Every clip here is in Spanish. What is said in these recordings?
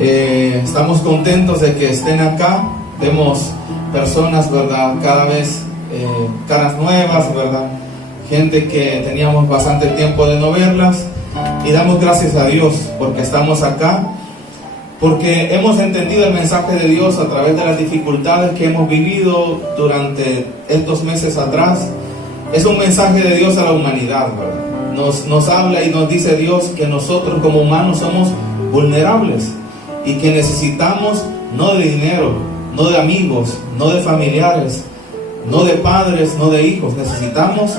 Estamos contentos de que estén acá. Vemos personas, ¿verdad? Cada vez caras nuevas, ¿verdad? Gente que teníamos bastante tiempo de no verlas. Y damos gracias a Dios porque estamos acá, porque hemos entendido el mensaje de Dios a través de las dificultades que hemos vivido durante estos meses atrás. Es un mensaje de Dios a la humanidad, ¿verdad? Nos habla y nos dice Dios que nosotros como humanos somos vulnerables y que necesitamos no de dinero, no de amigos, no de familiares, no de padres, no de hijos, necesitamos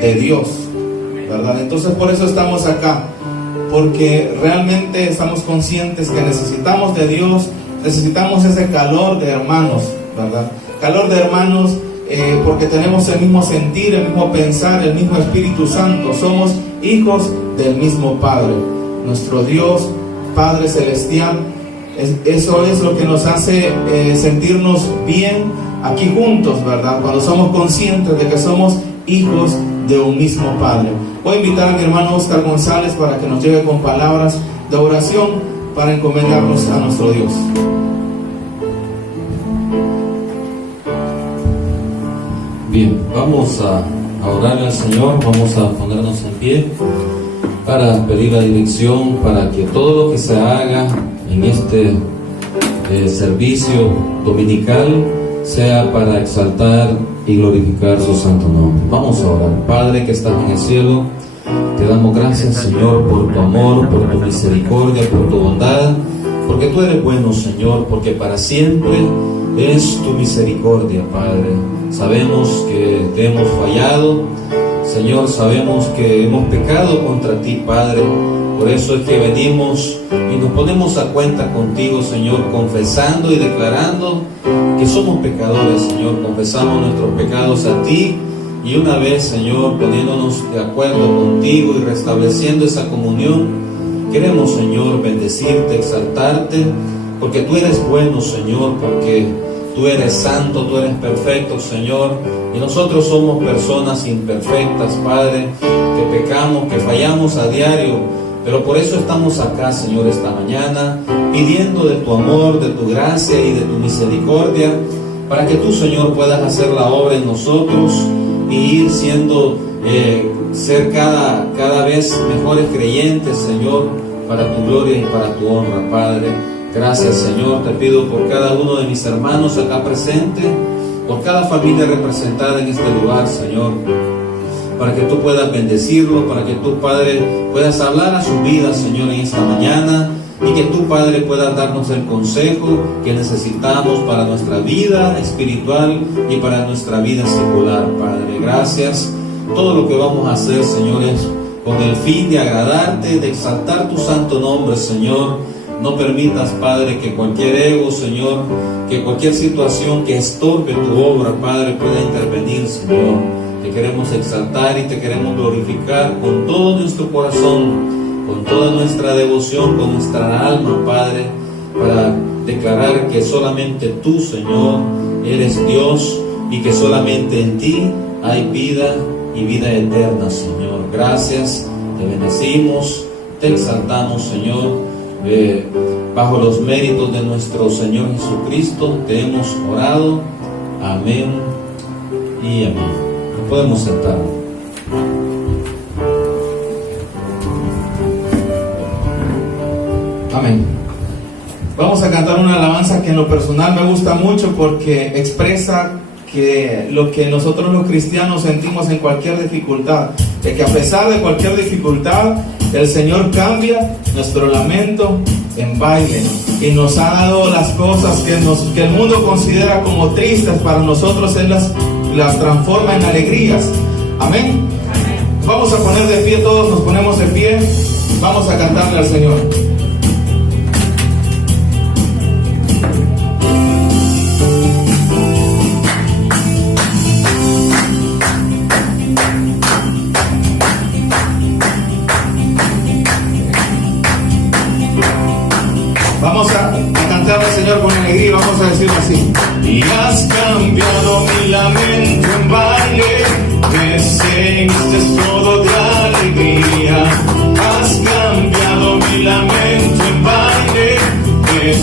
de Dios, ¿verdad? Entonces por eso estamos acá, porque realmente estamos conscientes que necesitamos de Dios, necesitamos ese calor de hermanos, ¿verdad? Calor de hermanos, porque tenemos el mismo sentir, el mismo pensar, el mismo Espíritu Santo. Somos hijos del mismo Padre, nuestro Dios, Padre Celestial. Eso es lo que nos hace sentirnos bien aquí juntos, ¿verdad? Cuando somos conscientes de que somos hijos de un mismo Padre. Voy a invitar a mi hermano Oscar González para que nos lleve con palabras de oración para encomendarnos a nuestro Dios. Bien, vamos a orarle al Señor, vamos a ponernos en pie para pedir la dirección para que todo lo que se haga en este servicio dominical sea para exaltar y glorificar su santo nombre. Vamos a orar. Padre que estás en el cielo, te damos gracias, Señor, por tu amor, por tu misericordia, por tu bondad, porque tú eres bueno, Señor, porque para siempre es tu misericordia, Padre. Sabemos que te hemos fallado, Señor, sabemos que hemos pecado contra ti, Padre. Por eso es que venimos y nos ponemos a cuenta contigo, Señor, confesando y declarando que somos pecadores, Señor. Confesamos nuestros pecados a ti y una vez, Señor, poniéndonos de acuerdo contigo y restableciendo esa comunión, queremos, Señor, bendecirte, exaltarte, porque tú eres bueno, Señor, porque tú eres santo, tú eres perfecto, Señor, y nosotros somos personas imperfectas, Padre, que pecamos, que fallamos a diario. Pero por eso estamos acá, Señor, esta mañana, pidiendo de tu amor, de tu gracia y de tu misericordia, para que tú, Señor, puedas hacer la obra en nosotros y ir siendo, ser cada vez mejores creyentes, Señor, para tu gloria y para tu honra, Padre. Gracias, Señor, te pido por cada uno de mis hermanos acá presentes, por cada familia representada en este lugar, Señor, para que tú puedas bendecirlo, para que tú, Padre, puedas hablar a su vida, Señor, en esta mañana, y que tú, Padre, puedas darnos el consejo que necesitamos para nuestra vida espiritual y para nuestra vida secular, Padre. Gracias. Todo lo que vamos a hacer, Señor, es con el fin de agradarte, de exaltar tu santo nombre, Señor. No permitas, Padre, que cualquier ego, Señor, que cualquier situación que estorbe tu obra, Padre, pueda intervenir, Señor. Te queremos exaltar y te queremos glorificar con todo nuestro corazón, con toda nuestra devoción, con nuestra alma, Padre, para declarar que solamente tú, Señor, eres Dios y que solamente en ti hay vida y vida eterna, Señor. Gracias, te bendecimos, te exaltamos, Señor. Bajo los méritos de nuestro Señor Jesucristo te hemos orado. Amén y amén. Podemos sentar. Amén. Vamos a cantar una alabanza que en lo personal me gusta mucho porque expresa que lo que nosotros los cristianos sentimos en cualquier dificultad, de que a pesar de cualquier dificultad, el Señor cambia nuestro lamento en baile y nos ha dado las cosas que el mundo considera como tristes, para nosotros Él las transforma en alegrías. Amén. Vamos a poner de pie, todos nos ponemos de pie, vamos a cantarle al Señor. Vamos a cantarle al Señor con alegría y vamos a decirlo así. Y has cambiado mi lamento en baile, me ceñiste todo de alegría. Has cambiado mi lamento en baile, me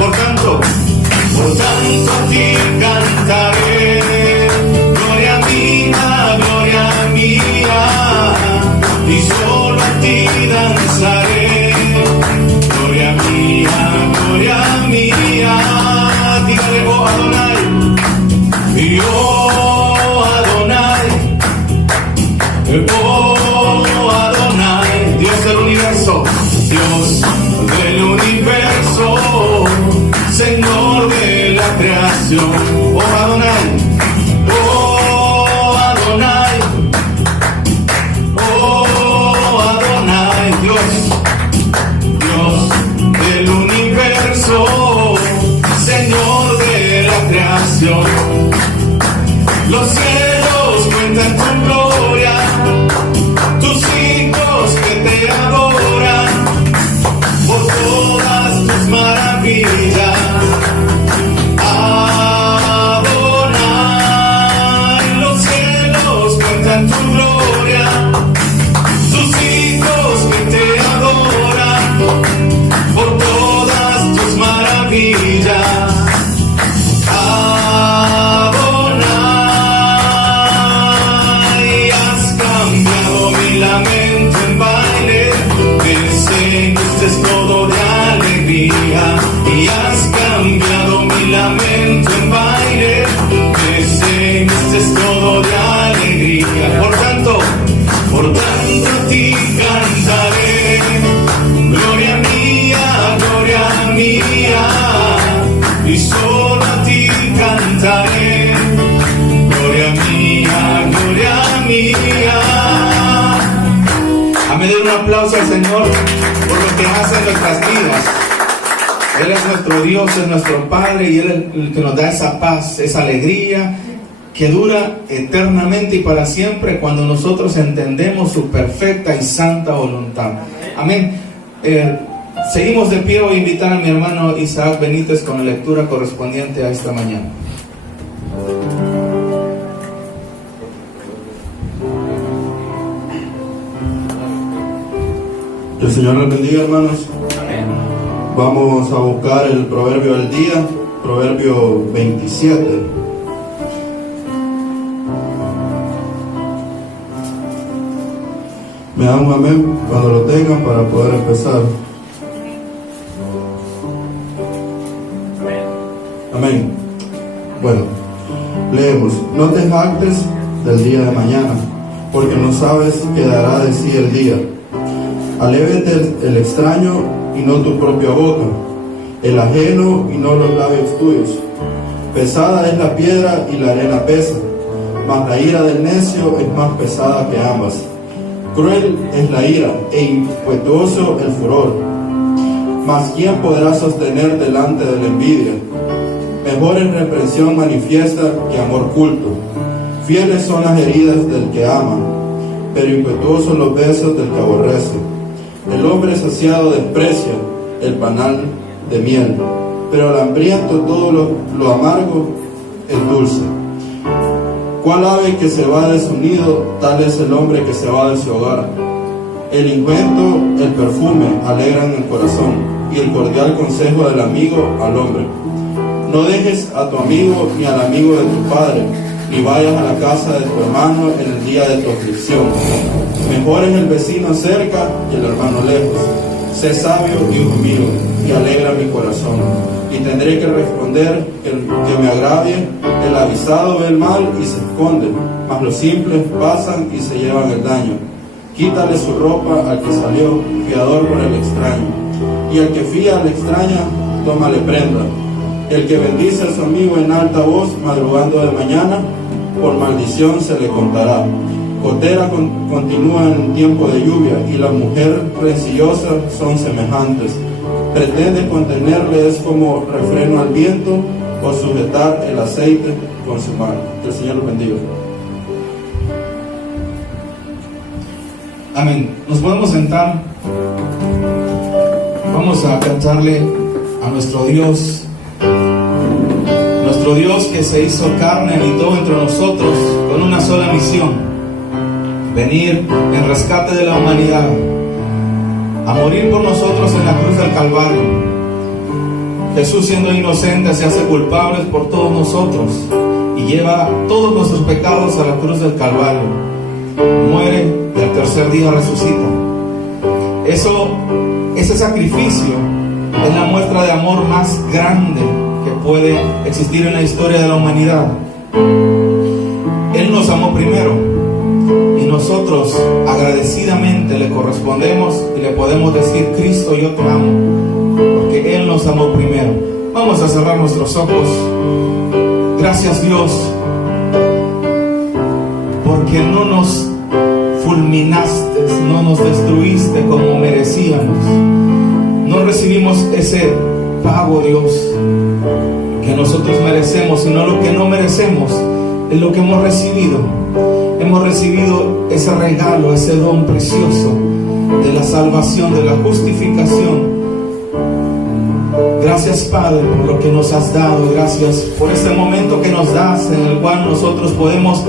Por tanto a ti cantaré, gloria mía, y solo a ti danzaré, gloria mía, dígale, oh Adonai, y oh Adonai, Dios del universo, Señor de la creación, oh Adonai, Dios del universo, Señor de la creación. Los cielos cuentan tu gloria, tus hijos que te adoran por todas tus maravillas. Adonai, los cielos cuentan tu gloria, tus hijos que te adoran por todas tus maravillas. Lamento en baile, me enseñaste todo de alegría, y has cambiado mi lamento en baile, me enseñaste todo de alegría. Por tanto a ti cantaré, gloria mía, y solo a ti cantaré, gloria mía. Amén, den un aplauso al Señor por lo que hace en nuestras vidas. Él es nuestro Dios, es nuestro Padre, y Él es el que nos da esa paz, esa alegría que dura eternamente y para siempre cuando nosotros entendemos su perfecta y santa voluntad. Amén. Seguimos de pie. Voy a invitar a mi hermano Isaac Benítez con la lectura correspondiente a esta mañana. El Señor les bendiga, hermanos. Amén. Vamos a buscar el proverbio del día, proverbio 27. Me dan un amén cuando lo tengan para poder empezar. Amén. Bueno, leemos: no te jactes del día de mañana, porque no sabes qué dará de sí el día. Alévete el extraño y no tu propia boca, el ajeno y no los labios tuyos. Pesada es la piedra y la arena pesa, mas la ira del necio es más pesada que ambas. Cruel es la ira e impetuoso el furor, mas ¿quién podrá sostener delante de la envidia? Mejor es reprensión manifiesta que amor culto. Fieles son las heridas del que ama, pero impetuosos los besos del que aborrece. El hombre saciado desprecia el panal de miel, pero al hambriento todo lo amargo es dulce. ¿Cuál ave que se va de su nido? Tal es el hombre que se va de su hogar. El ungüento, el perfume alegran el corazón, y el cordial consejo del amigo al hombre. No dejes a tu amigo ni al amigo de tu padre, ni vayas a la casa de tu hermano en el día de tu aflicción. Mejor es el vecino cerca que el hermano lejos. Sé sabio, hijo mío, y alegra mi corazón. Y tendré que responder que me agravie. El avisado ve el mal y se esconde, mas los simples pasan y se llevan el daño. Quítale su ropa al que salió, fiador por el extraño. Y al que fía al extraño, tómale prenda. El que bendice a su amigo en alta voz, madrugando de mañana, por maldición se le contará. Gotera continúa en tiempo de lluvia, y la mujer rencillosa son semejantes. Pretende contenerle es como refreno al viento, o sujetar el aceite con su mano. Que el Señor los bendiga. Amén. Nos podemos sentar. Vamos a cantarle a nuestro Dios. Nuestro Dios que se hizo carne, habitó entre nosotros con una sola misión: venir en rescate de la humanidad, a morir por nosotros en la cruz del Calvario. Jesús, siendo inocente, se hace culpable por todos nosotros y lleva todos nuestros pecados a la cruz del Calvario. Muere y al tercer día resucita. Ese sacrificio es la muestra de amor más grande que puede existir en la historia de la humanidad. Él nos amó primero y nosotros agradecidamente le correspondemos y le podemos decir: Cristo, yo te amo, porque Él nos amó primero. Vamos a cerrar nuestros ojos. Gracias, Dios, porque no nos fulminaste, no nos destruiste como merecíamos. No recibimos ese pago, Dios, que nosotros merecemos, sino lo que no merecemos es lo que hemos recibido. Hemos recibido ese regalo, ese don precioso de la salvación, de la justificación. Gracias, Padre, por lo que nos has dado. Gracias por ese momento que nos das, en el cual nosotros podemos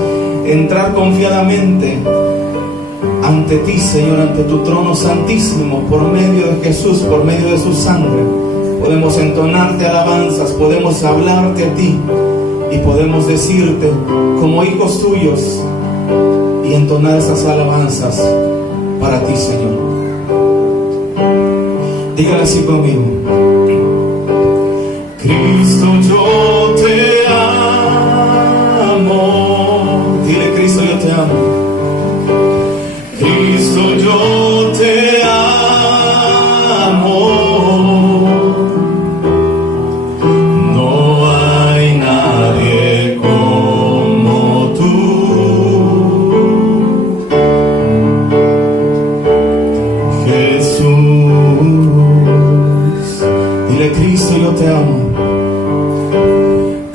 entrar confiadamente ante ti, Señor, ante tu trono santísimo, por medio de Jesús, por medio de su sangre. Podemos entonarte alabanzas, podemos hablarte a ti y podemos decirte como hijos tuyos y entonar esas alabanzas para ti, Señor. Dígale así conmigo: Cristo, yo te amo. Dile: Cristo, yo te amo. Cristo, yo te amo. No hay nadie como tú. Jesús. Dile: Cristo, yo te amo.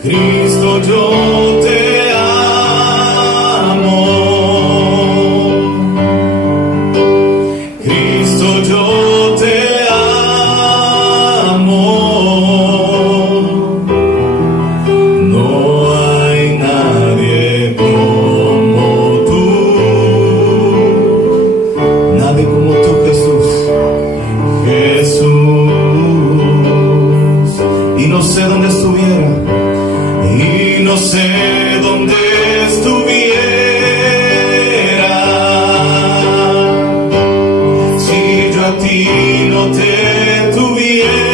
Cristo, yo te amo. Cristo, yo te amo. No hay nadie como tú. Nadie como tú, Jesús. Jesús. Y no sé dónde estuviera. Y no sé dónde estuviera si yo a ti no te tuviera,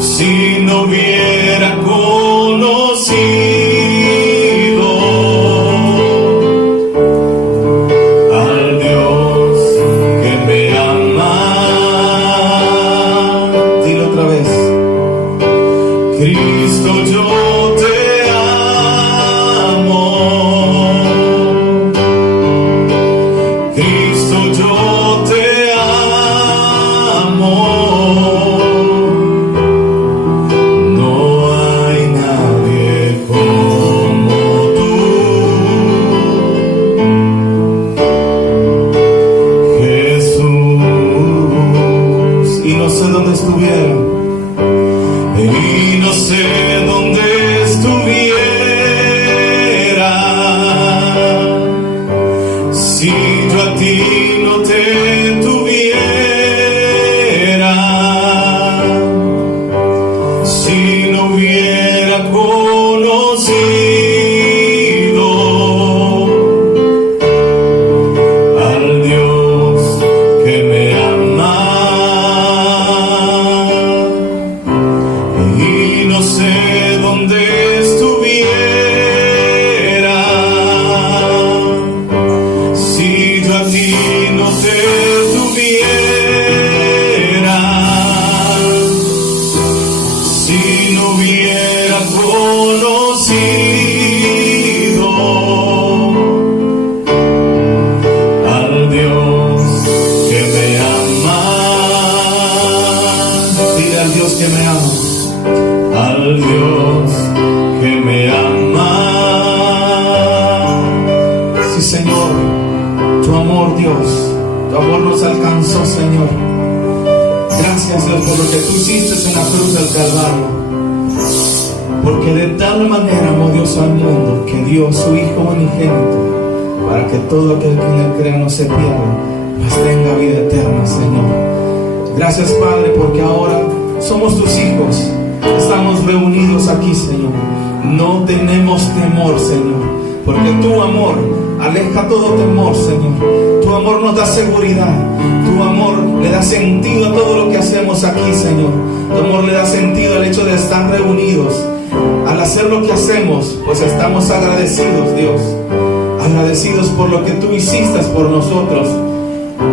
si no hubiera conocido al Dios que me ama. Dilo otra vez: Cristo, yo te amo. Cristo, yo te amo. No hay nadie como tú. Jesús. Y no sé dónde estuviera. Y no sé dónde estuviera si yo a ti no te tuviera, si no hubiera conocido al Dios que me ama. Y no sé dónde estuviera si yo a ti no te tuviera, si no hubiera conocido al Dios que me ama. Dile al Dios que me ama. Al Dios que me ama. Sí, Señor, tu amor, Dios, tu amor nos alcanzó, Señor. Gracias, Dios, por lo que tú hiciste en la cruz del Calvario. Porque de tal manera amó Dios al mundo que dio su Hijo unigénito, para que todo aquel que en él crea no se pierda, mas tenga vida eterna, Señor. Gracias, Padre, porque ahora somos tus hijos. Estamos reunidos aquí, Señor. No tenemos temor, Señor, porque tu amor aleja todo temor, Señor. Tu amor nos da seguridad. Tu amor le da sentido a todo lo que hacemos aquí, Señor. Tu amor le da sentido al hecho de estar reunidos. Al hacer lo que hacemos, pues estamos agradecidos, Dios. Agradecidos por lo que tú hiciste por nosotros.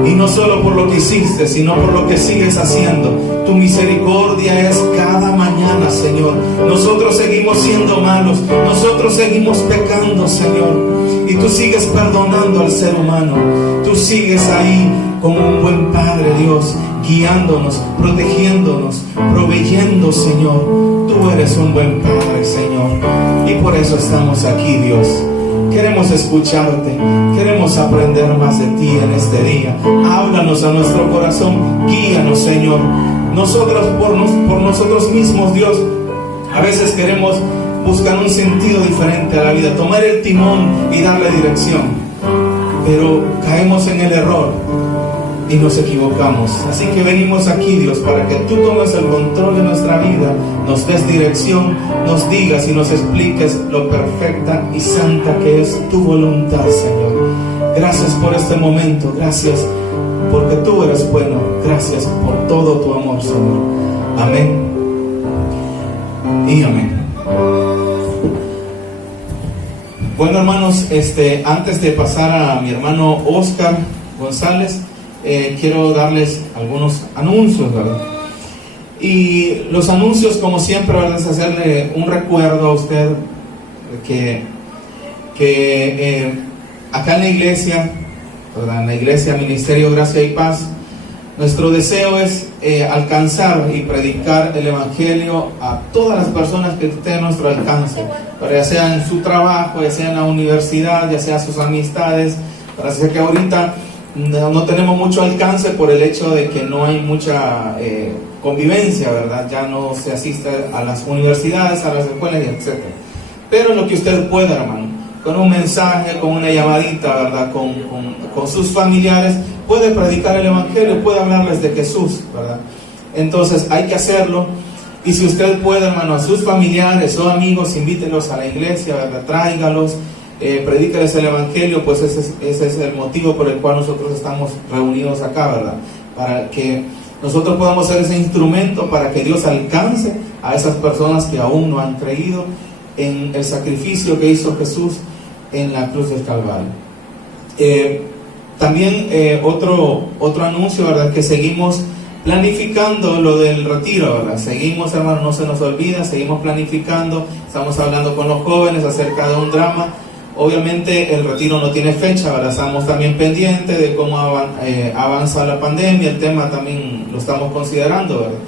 Y no solo por lo que hiciste, sino por lo que sigues haciendo. Tu misericordia es cada mañana, Señor. Nosotros seguimos siendo malos, nosotros seguimos pecando, Señor. Y tú sigues perdonando al ser humano. Tú sigues ahí como un buen Padre, Dios, guiándonos, protegiéndonos, proveyendo, Señor. Tú eres un buen Padre, Señor. Y por eso estamos aquí, Dios. Queremos escucharte, queremos aprender más de ti en este día. Háblanos a nuestro corazón, guíanos, Señor. Nosotros por nosotros mismos, Dios, a veces queremos buscar un sentido diferente a la vida, tomar el timón y darle dirección, pero caemos en el error y nos equivocamos. Así que venimos aquí, Dios, para que tú tomes el control de nuestra vida, nos des dirección, nos digas y nos expliques lo perfecta y santa que es tu voluntad, Señor. Gracias por este momento, gracias porque tú eres bueno, gracias por todo tu amor, Señor. Amén y amén. Bueno, hermanos, antes de pasar a mi hermano Oscar González, quiero darles algunos anuncios, ¿verdad? Y los anuncios, como siempre, ¿verdad?, es hacerle un recuerdo a usted que acá en la iglesia, ¿verdad?, en la iglesia Ministerio Gracia y Paz, nuestro deseo es alcanzar y predicar el Evangelio a todas las personas que estén a nuestro alcance, ya sea en su trabajo, ya sea en la universidad, ya sea sus amistades. Parece que ahorita no tenemos mucho alcance por el hecho de que no hay mucha convivencia, ¿verdad? Ya no se asiste a las universidades, a las escuelas, etc. Pero lo que usted pueda, hermano, con un mensaje, con una llamadita, ¿verdad?, con sus familiares, puede predicar el Evangelio, puede hablarles de Jesús, ¿verdad? Entonces hay que hacerlo. Y si usted puede, hermano, a sus familiares o amigos, invítelos a la iglesia, ¿verdad?, tráigalos, predícales el Evangelio, pues ese es el motivo por el cual nosotros estamos reunidos acá, ¿verdad? Para que nosotros podamos ser ese instrumento para que Dios alcance a esas personas que aún no han creído en el sacrificio que hizo Jesús en la cruz del Calvario. También otro anuncio, ¿verdad?, que seguimos planificando lo del retiro, ¿verdad? Seguimos, hermanos, no se nos olvida, seguimos planificando, estamos hablando con los jóvenes acerca de un drama. Obviamente el retiro no tiene fecha, ¿verdad? Estamos también pendientes de cómo avanza la pandemia, el tema también lo estamos considerando, ¿verdad?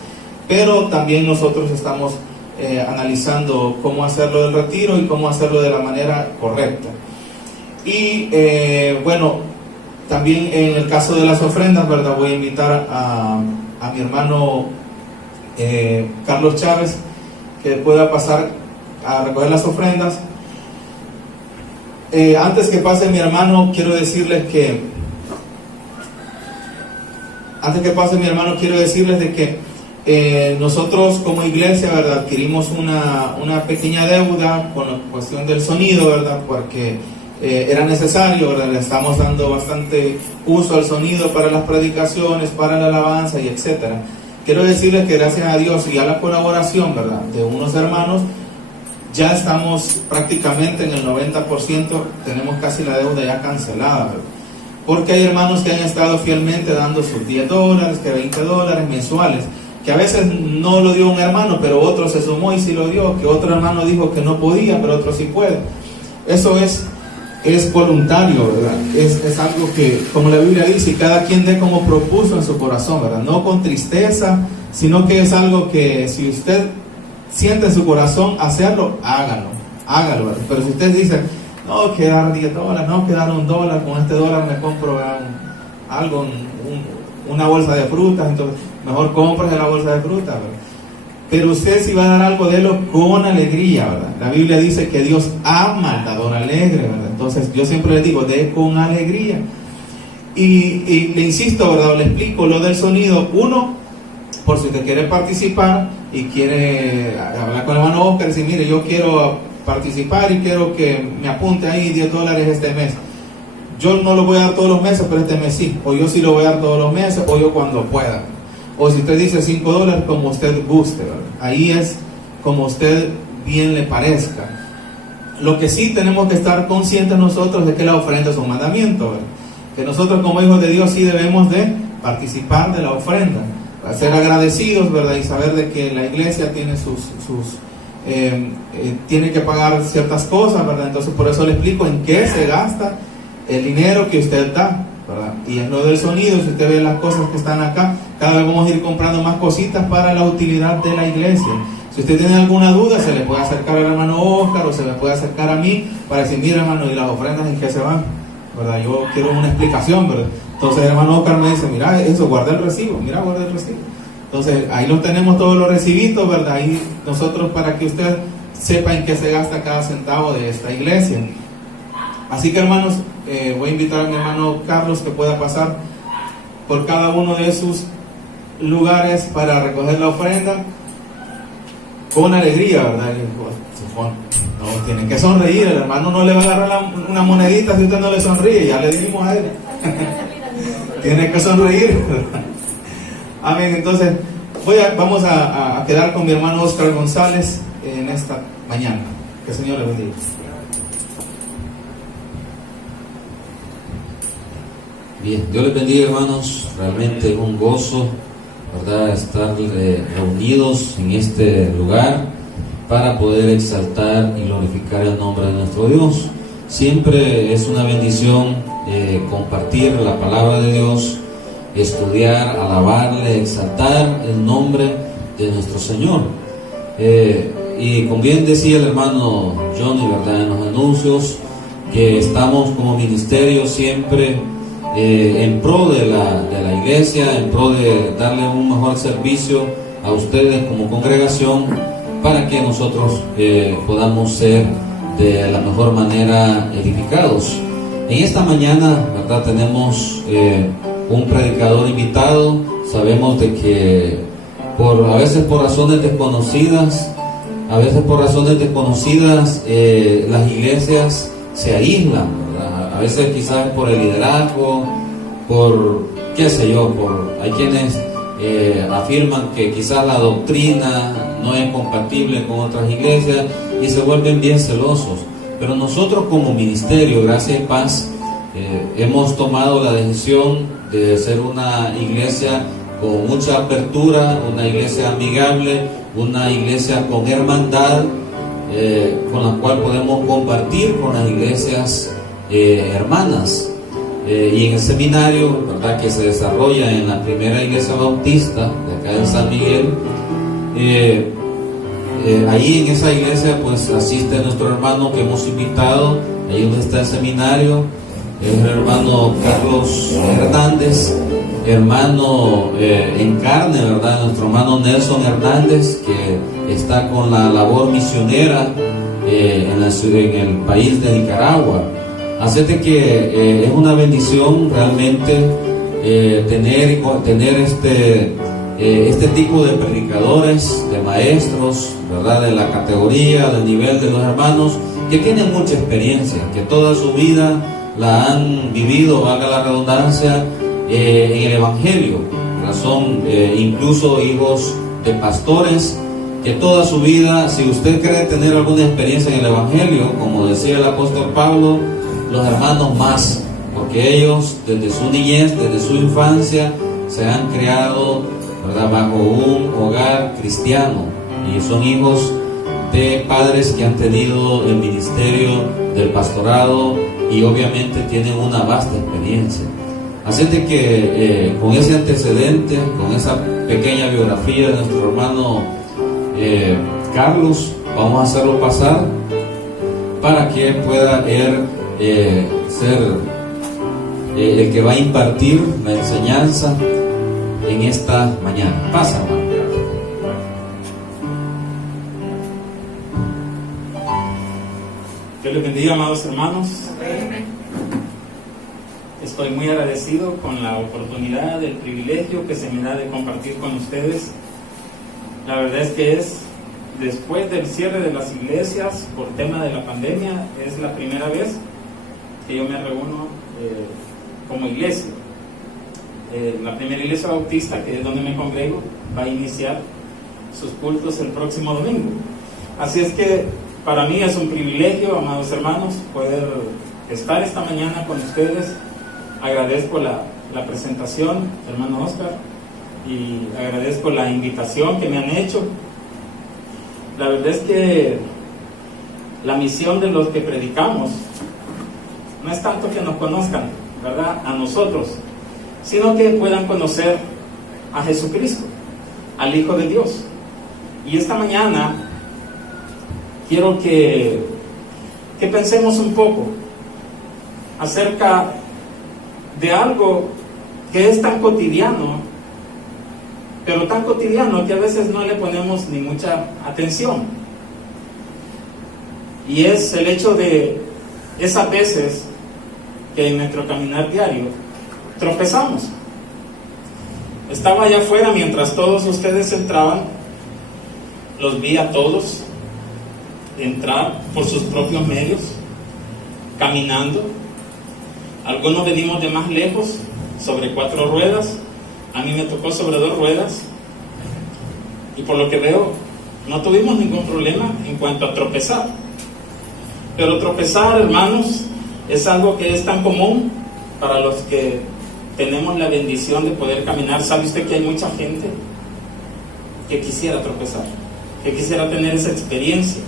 Pero también nosotros estamos analizando cómo hacerlo del retiro y cómo hacerlo de la manera correcta. Y bueno, también en el caso de las ofrendas, ¿verdad?, voy a invitar a mi hermano Carlos Chávez, que pueda pasar a recoger las ofrendas. Antes que pase mi hermano, quiero decirles de que nosotros como iglesia, ¿verdad?, adquirimos una pequeña deuda con la cuestión del sonido, ¿verdad?, porque era necesario, ¿verdad?, le estamos dando bastante uso al sonido para las predicaciones, para la alabanza y etcétera. Quiero decirles que gracias a Dios y a la colaboración, ¿verdad?, de unos hermanos, ya estamos prácticamente en el 90%, tenemos casi la deuda ya cancelada, ¿verdad? Porque hay hermanos que han estado fielmente dando sus $10, que $20 mensuales, que a veces no lo dio un hermano, pero otro se sumó y sí lo dio, que otro hermano dijo que no podía, pero otro sí puede. Eso es voluntario, ¿verdad? Es algo que, como la Biblia dice, cada quien dé como propuso en su corazón, ¿verdad? No con tristeza, sino que es algo que si usted siente en su corazón hacerlo, hágalo, ¿verdad? Pero si usted dice, no, que dar $10, no, que dar $1, con este $1 me compro algo, una bolsa de frutas, entonces mejor compre la bolsa de frutas, ¿verdad? Pero usted si va a dar algo, délo con alegría, ¿verdad? La Biblia dice que Dios ama al dador alegre, ¿verdad? Entonces yo siempre le digo, dé con alegría. Y le insisto, ¿verdad? Le explico lo del sonido. Uno, por si usted quiere participar y quiere hablar con el hermano Oscar y decir, mire, yo quiero participar y quiero que me apunte ahí $10 este mes. Yo no lo voy a dar todos los meses, pero este mes sí. O yo sí lo voy a dar todos los meses, o yo cuando pueda. O si usted dice $5, como usted guste, ¿verdad? Ahí es como usted bien le parezca. Lo que sí tenemos que estar conscientes nosotros es que la ofrenda es un mandamiento, ¿verdad? Que nosotros como hijos de Dios sí debemos de participar de la ofrenda, para ser agradecidos, ¿verdad? Y saber de que la iglesia tiene tiene que pagar ciertas cosas, ¿verdad? Entonces por eso le explico en qué se gasta el dinero que usted da, ¿verdad? Y en lo del sonido, si usted ve las cosas que están acá, cada vez vamos a ir comprando más cositas para la utilidad de la iglesia. Si usted tiene alguna duda, se le puede acercar al hermano Oscar o se le puede acercar a mí para decir, mira hermano, ¿y las ofrendas en qué se van? ¿Verdad? Yo quiero una explicación, ¿verdad? Entonces el hermano Oscar me dice, mira eso, guarda el recibo, guarda el recibo. Entonces ahí los tenemos todos los recibitos, ¿verdad? Ahí nosotros, para que usted sepa en qué se gasta cada centavo de esta iglesia. Así que hermanos, voy a invitar a mi hermano Carlos que pueda pasar por cada uno de sus lugares para recoger la ofrenda con alegría, ¿verdad? No, tienen que sonreír, el hermano no le va a agarrar una monedita si usted no le sonríe, ya le dijimos a él. Tiene que sonreír. Amén. Entonces, vamos a quedar con mi hermano Oscar González en esta mañana. Que el Señor le bendiga. Bien, Dios les bendiga, hermanos. Realmente es un gozo, ¿verdad?, estar reunidos en este lugar para poder exaltar y glorificar el nombre de nuestro Dios. Siempre es una bendición compartir la palabra de Dios, estudiar, alabarle, exaltar el nombre de nuestro Señor. Y como bien decía el hermano Johnny, ¿verdad?, en los anuncios, que estamos como ministerio siempre en pro de la iglesia, en pro de darle un mejor servicio a ustedes como congregación, para que nosotros podamos ser de la mejor manera edificados. En esta mañana, ¿verdad?, tenemos un predicador invitado. Sabemos de que a veces por razones desconocidas, las iglesias se aíslan, ¿verdad? A veces quizás por el liderazgo, hay quienes afirman que quizás la doctrina no es compatible con otras iglesias y se vuelven bien celosos. Pero nosotros como ministerio Gracia y Paz hemos tomado la decisión de ser una iglesia con mucha apertura, una iglesia amigable, una iglesia con hermandad, con la cual podemos compartir con las iglesias hermanas. Y en el seminario, ¿verdad?, que se desarrolla en la primera iglesia bautista de acá de San Miguel, ahí en esa iglesia pues asiste nuestro hermano que hemos invitado, ahí donde está el seminario, es el hermano Carlos Hernández, hermano en carne, ¿verdad?, nuestro hermano Nelson Hernández, que está con la labor misionera en el país de Nicaragua. Así de que es una bendición realmente tener este tipo de predicadores, de maestros, ¿verdad?, de la categoría, del nivel de los hermanos, que tienen mucha experiencia, que toda su vida la han vivido, valga la redundancia, en el Evangelio. Son incluso hijos de pastores, que toda su vida, si usted cree tener alguna experiencia en el Evangelio, como decía el apóstol Pablo, los hermanos más, porque ellos desde su niñez, desde su infancia, se han creado, ¿verdad?, bajo un hogar cristiano, y son hijos de padres que han tenido el ministerio del pastorado y obviamente tienen una vasta experiencia. Así de que con ese antecedente, con esa pequeña biografía de nuestro hermano Carlos, vamos a hacerlo pasar para que pueda ser el que va a impartir la enseñanza en esta mañana. Pasa, hermano. Dios les bendiga, amados hermanos. Estoy muy agradecido con la oportunidad, el privilegio que se me da de compartir con ustedes. La verdad es que después del cierre de las iglesias por tema de la pandemia, es la primera vez que yo me reúno como iglesia. La primera iglesia bautista, que es donde me congrego, va a iniciar sus cultos el próximo domingo. Así es que para mí es un privilegio, amados hermanos, poder estar esta mañana con ustedes. Agradezco la presentación, hermano Oscar, y agradezco la invitación que me han hecho. La verdad es que la misión de los que predicamos no es tanto que nos conozcan, ¿verdad?, a nosotros, sino que puedan conocer a Jesucristo, al Hijo de Dios. Y esta mañana quiero que pensemos un poco acerca de algo que es tan cotidiano, pero tan cotidiano que a veces no le ponemos ni mucha atención. Y es el hecho de esas veces que en nuestro caminar diario tropezamos. Estaba allá afuera mientras todos ustedes entraban, los vi a todos entrar por sus propios medios, caminando. Algunos venimos de más lejos, sobre 4 ruedas. A mí me tocó sobre 2 ruedas. Y por lo que veo, no tuvimos ningún problema en cuanto a tropezar. Pero tropezar, hermanos, es algo que es tan común para los que tenemos la bendición de poder caminar. ¿Sabe usted que hay mucha gente que quisiera tropezar, que quisiera tener esa experiencia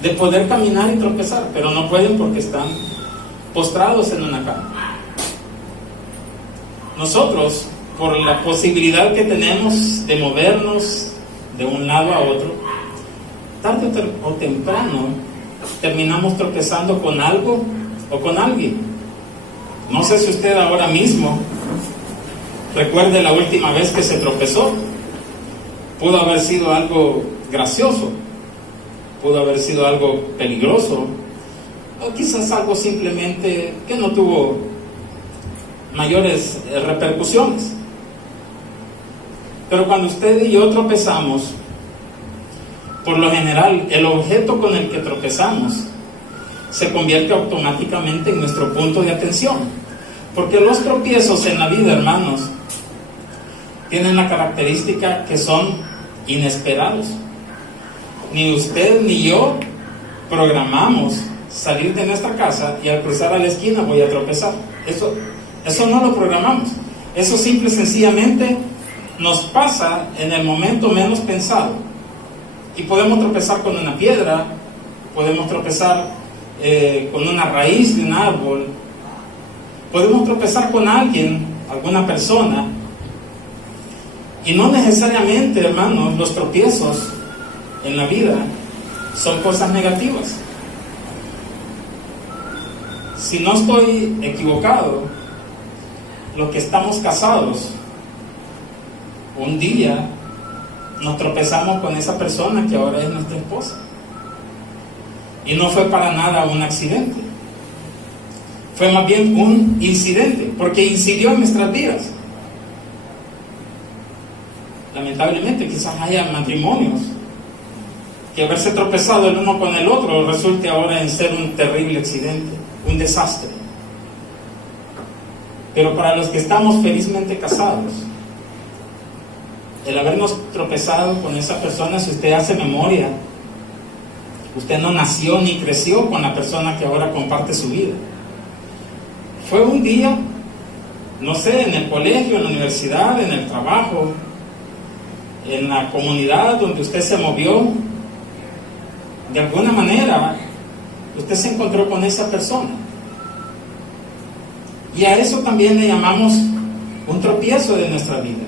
de poder caminar y tropezar, pero no pueden porque están postrados en una cama? Nosotros, por la posibilidad que tenemos de movernos de un lado a otro, tarde o temprano terminamos tropezando con algo o con alguien. No sé si usted ahora mismo recuerde la última vez que se tropezó. Pudo haber sido algo gracioso, pudo haber sido algo peligroso, o quizás algo simplemente que no tuvo mayores repercusiones. Pero cuando usted y yo tropezamos, por lo general, el objeto con el que tropezamos se convierte automáticamente en nuestro punto de atención. Porque los tropiezos en la vida, hermanos, tienen la característica que son inesperados. Ni usted ni yo programamos salir de nuestra casa y al cruzar a la esquina voy a tropezar. Eso no lo programamos. Eso simple y sencillamente nos pasa en el momento menos pensado. Y podemos tropezar con una piedra, podemos tropezar con una raíz de un árbol, podemos tropezar con alguien, alguna persona. Y no necesariamente, hermanos, los tropiezos en la vida son cosas negativas. Si no estoy equivocado, los que estamos casados, un día nos tropezamos con esa persona que ahora es nuestra esposa. Y no fue para nada un accidente. Fue más bien un incidente, porque incidió en nuestras vidas. Lamentablemente, quizás haya matrimonios que haberse tropezado el uno con el otro resulte ahora en ser un terrible accidente, un desastre. Pero para los que estamos felizmente casados, el habernos tropezado con esa persona, si usted hace memoria, usted no nació ni creció con la persona que ahora comparte su vida. Fue un día, no sé, en el colegio, en la universidad, en el trabajo, en la comunidad donde usted se movió. De alguna manera, usted se encontró con esa persona. Y a eso también le llamamos un tropiezo de nuestra vida,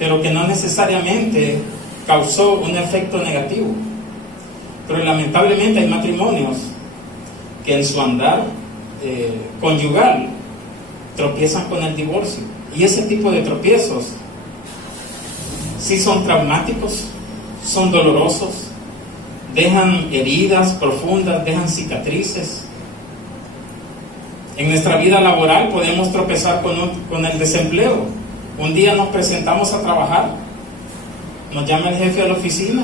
pero que no necesariamente causó un efecto negativo. Pero lamentablemente hay matrimonios que en su andar conyugal tropiezan con el divorcio. Y ese tipo de tropiezos sí son traumáticos, son dolorosos, dejan heridas profundas, dejan cicatrices. En nuestra vida laboral podemos tropezar con el desempleo. Un día nos presentamos a trabajar, nos llama el jefe a la oficina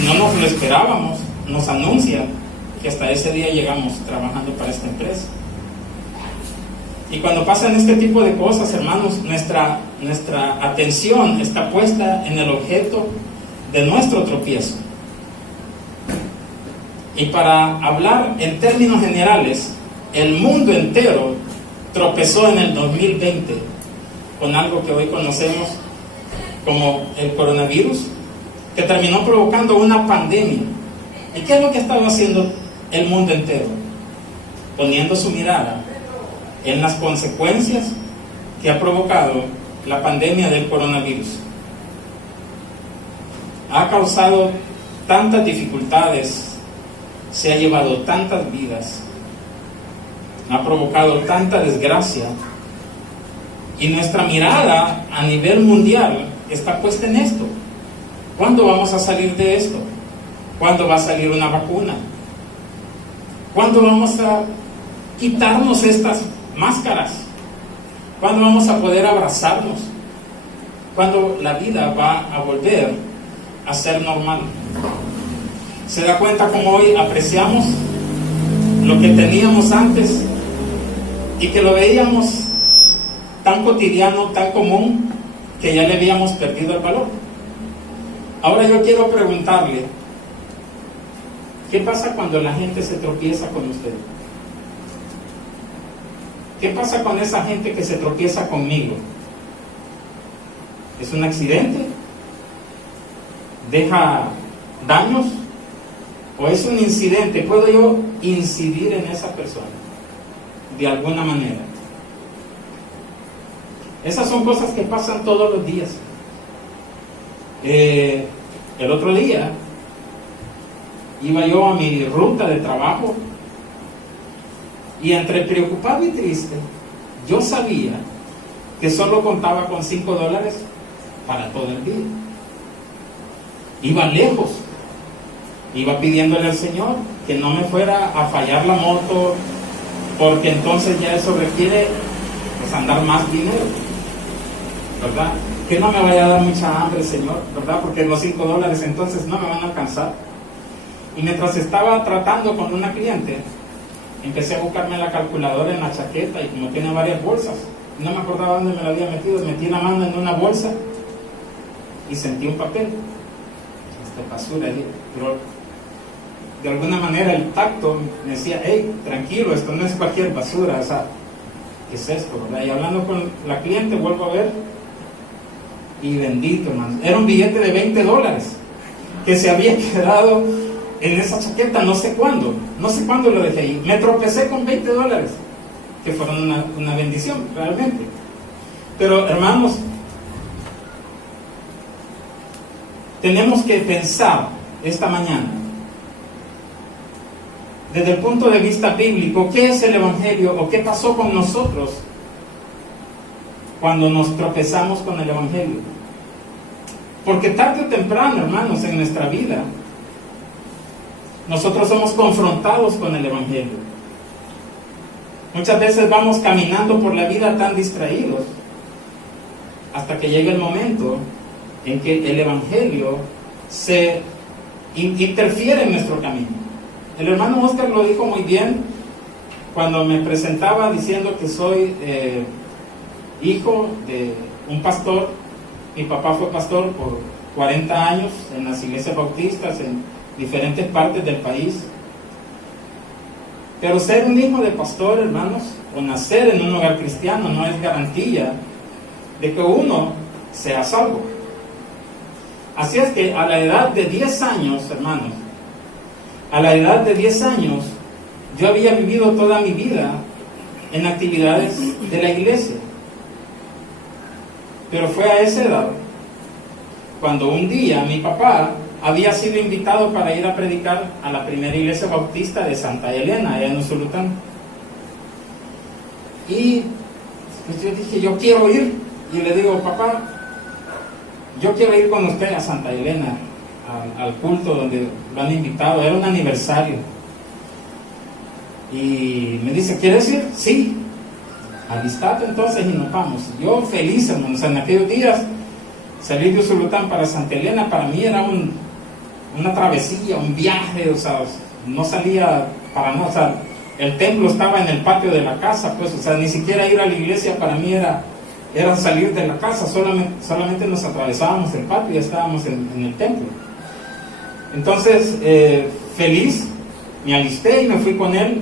y no nos lo esperábamos, nos anuncia que hasta ese día llegamos trabajando para esta empresa. Y cuando pasan este tipo de cosas, hermanos, nuestra atención está puesta en el objeto de nuestro tropiezo. Y para hablar en términos generales, el mundo entero tropezó en el 2020 con algo que hoy conocemos como el coronavirus, que terminó provocando una pandemia. ¿Y qué es lo que ha estado haciendo el mundo entero? Poniendo su mirada en las consecuencias que ha provocado la pandemia del coronavirus. Ha causado tantas dificultades, se ha llevado tantas vidas, ha provocado tanta desgracia, y nuestra mirada a nivel mundial está puesta en esto. ¿Cuándo vamos a salir de esto? ¿Cuándo va a salir una vacuna? ¿Cuándo vamos a quitarnos estas máscaras? ¿Cuándo vamos a poder abrazarnos? ¿Cuándo la vida va a volver a ser normal? ¿Se da cuenta cómo hoy apreciamos lo que teníamos antes y que lo veíamos tan cotidiano, tan común, que ya le habíamos perdido el valor? Ahora yo quiero preguntarle, ¿qué pasa cuando la gente se tropieza con usted? ¿Qué pasa con esa gente que se tropieza conmigo? ¿Es un accidente? ¿Deja daños? ¿O es un incidente? ¿Puedo yo incidir en esa persona de alguna manera? Esas son cosas que pasan todos los días. El otro día iba yo a mi ruta de trabajo y entre preocupado y triste, yo sabía que solo contaba con $5 para todo el día. Iba lejos, iba pidiéndole al Señor que no me fuera a fallar la moto, porque entonces ya eso requiere pues andar más dinero, ¿verdad? Que no me vaya a dar mucha hambre, Señor, ¿verdad? Porque los $5 entonces no me van a alcanzar. Y mientras estaba tratando con una cliente, empecé a buscarme la calculadora en la chaqueta, y como tiene varias bolsas, no me acordaba dónde me la había metido, metí la mano en una bolsa y sentí un papel. Basura, pero de alguna manera el tacto me decía, hey, tranquilo, esto no es cualquier basura, o sea, ¿qué es esto, verdad? Y hablando con la cliente, vuelvo a ver, y bendito, hermano, era un billete de $20 que se había quedado en esa chaqueta, no sé cuándo lo dejé ahí. Me tropecé con $20, que fueron una bendición, realmente. Pero, hermanos, tenemos que pensar esta mañana, desde el punto de vista bíblico, ¿qué es el Evangelio o qué pasó con nosotros cuando nos tropezamos con el Evangelio? Porque tarde o temprano, hermanos, en nuestra vida, nosotros somos confrontados con el Evangelio. Muchas veces vamos caminando por la vida tan distraídos hasta que llega el momento en que el Evangelio se interfiere en nuestro camino. El hermano Oscar lo dijo muy bien cuando me presentaba diciendo que soy hijo de un pastor. Mi papá fue pastor por 40 años en las iglesias bautistas en diferentes partes del país. Pero ser un hijo de pastor, hermanos, o nacer en un hogar cristiano no es garantía de que uno sea salvo. Así es que a la edad de 10 años, hermanos, a la edad de 10 años, yo había vivido toda mi vida en actividades de la iglesia. Pero fue a esa edad cuando un día mi papá había sido invitado para ir a predicar a la primera iglesia bautista de Santa Elena, allá en Usulután. Y pues yo dije, yo quiero ir. Y le digo, papá, yo quiero ir con usted a Santa Elena, al culto donde lo han invitado. Era un aniversario. Y me dice, ¿quieres ir? Sí. Alistate entonces y nos vamos. Yo feliz, hermanos. En aquellos días, salir de Usulután para Santa Elena para mí era una travesía, un viaje, o sea, no salía para nada, o sea, el templo estaba en el patio de la casa, pues, o sea, ni siquiera ir a la iglesia para mí era salir de la casa, solamente nos atravesábamos el patio y ya estábamos en el templo. Entonces, feliz, me alisté y me fui con él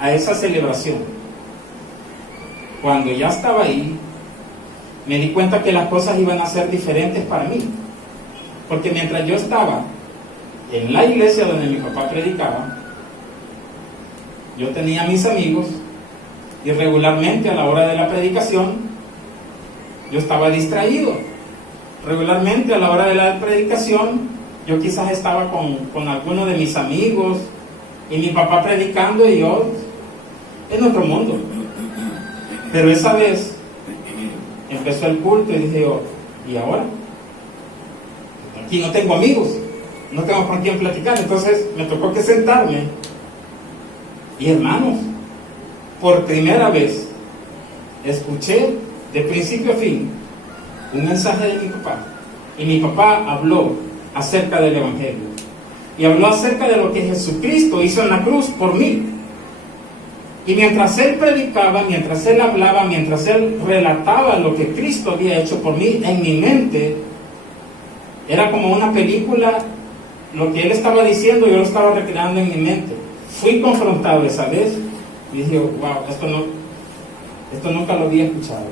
a esa celebración. Cuando ya estaba ahí, me di cuenta que las cosas iban a ser diferentes para mí, porque mientras yo estaba en la iglesia donde mi papá predicaba, yo tenía mis amigos y regularmente a la hora de la predicación yo estaba distraído. Regularmente a la hora de la predicación yo quizás estaba con alguno de mis amigos y mi papá predicando y yo en otro mundo. Pero esa vez empezó el culto y dije yo, ¿y ahora? Aquí no tengo amigos, no tengo con quién platicar, entonces me tocó que sentarme. Y hermanos, por primera vez escuché de principio a fin un mensaje de mi papá. Y mi papá habló acerca del Evangelio. Y habló acerca de lo que Jesucristo hizo en la cruz por mí. Y mientras él predicaba, mientras él hablaba, mientras él relataba lo que Cristo había hecho por mí, en mi mente era como una película. Lo que él estaba diciendo yo lo estaba recreando en mi mente. Fui confrontado esa vez y dije, wow, esto nunca lo había escuchado.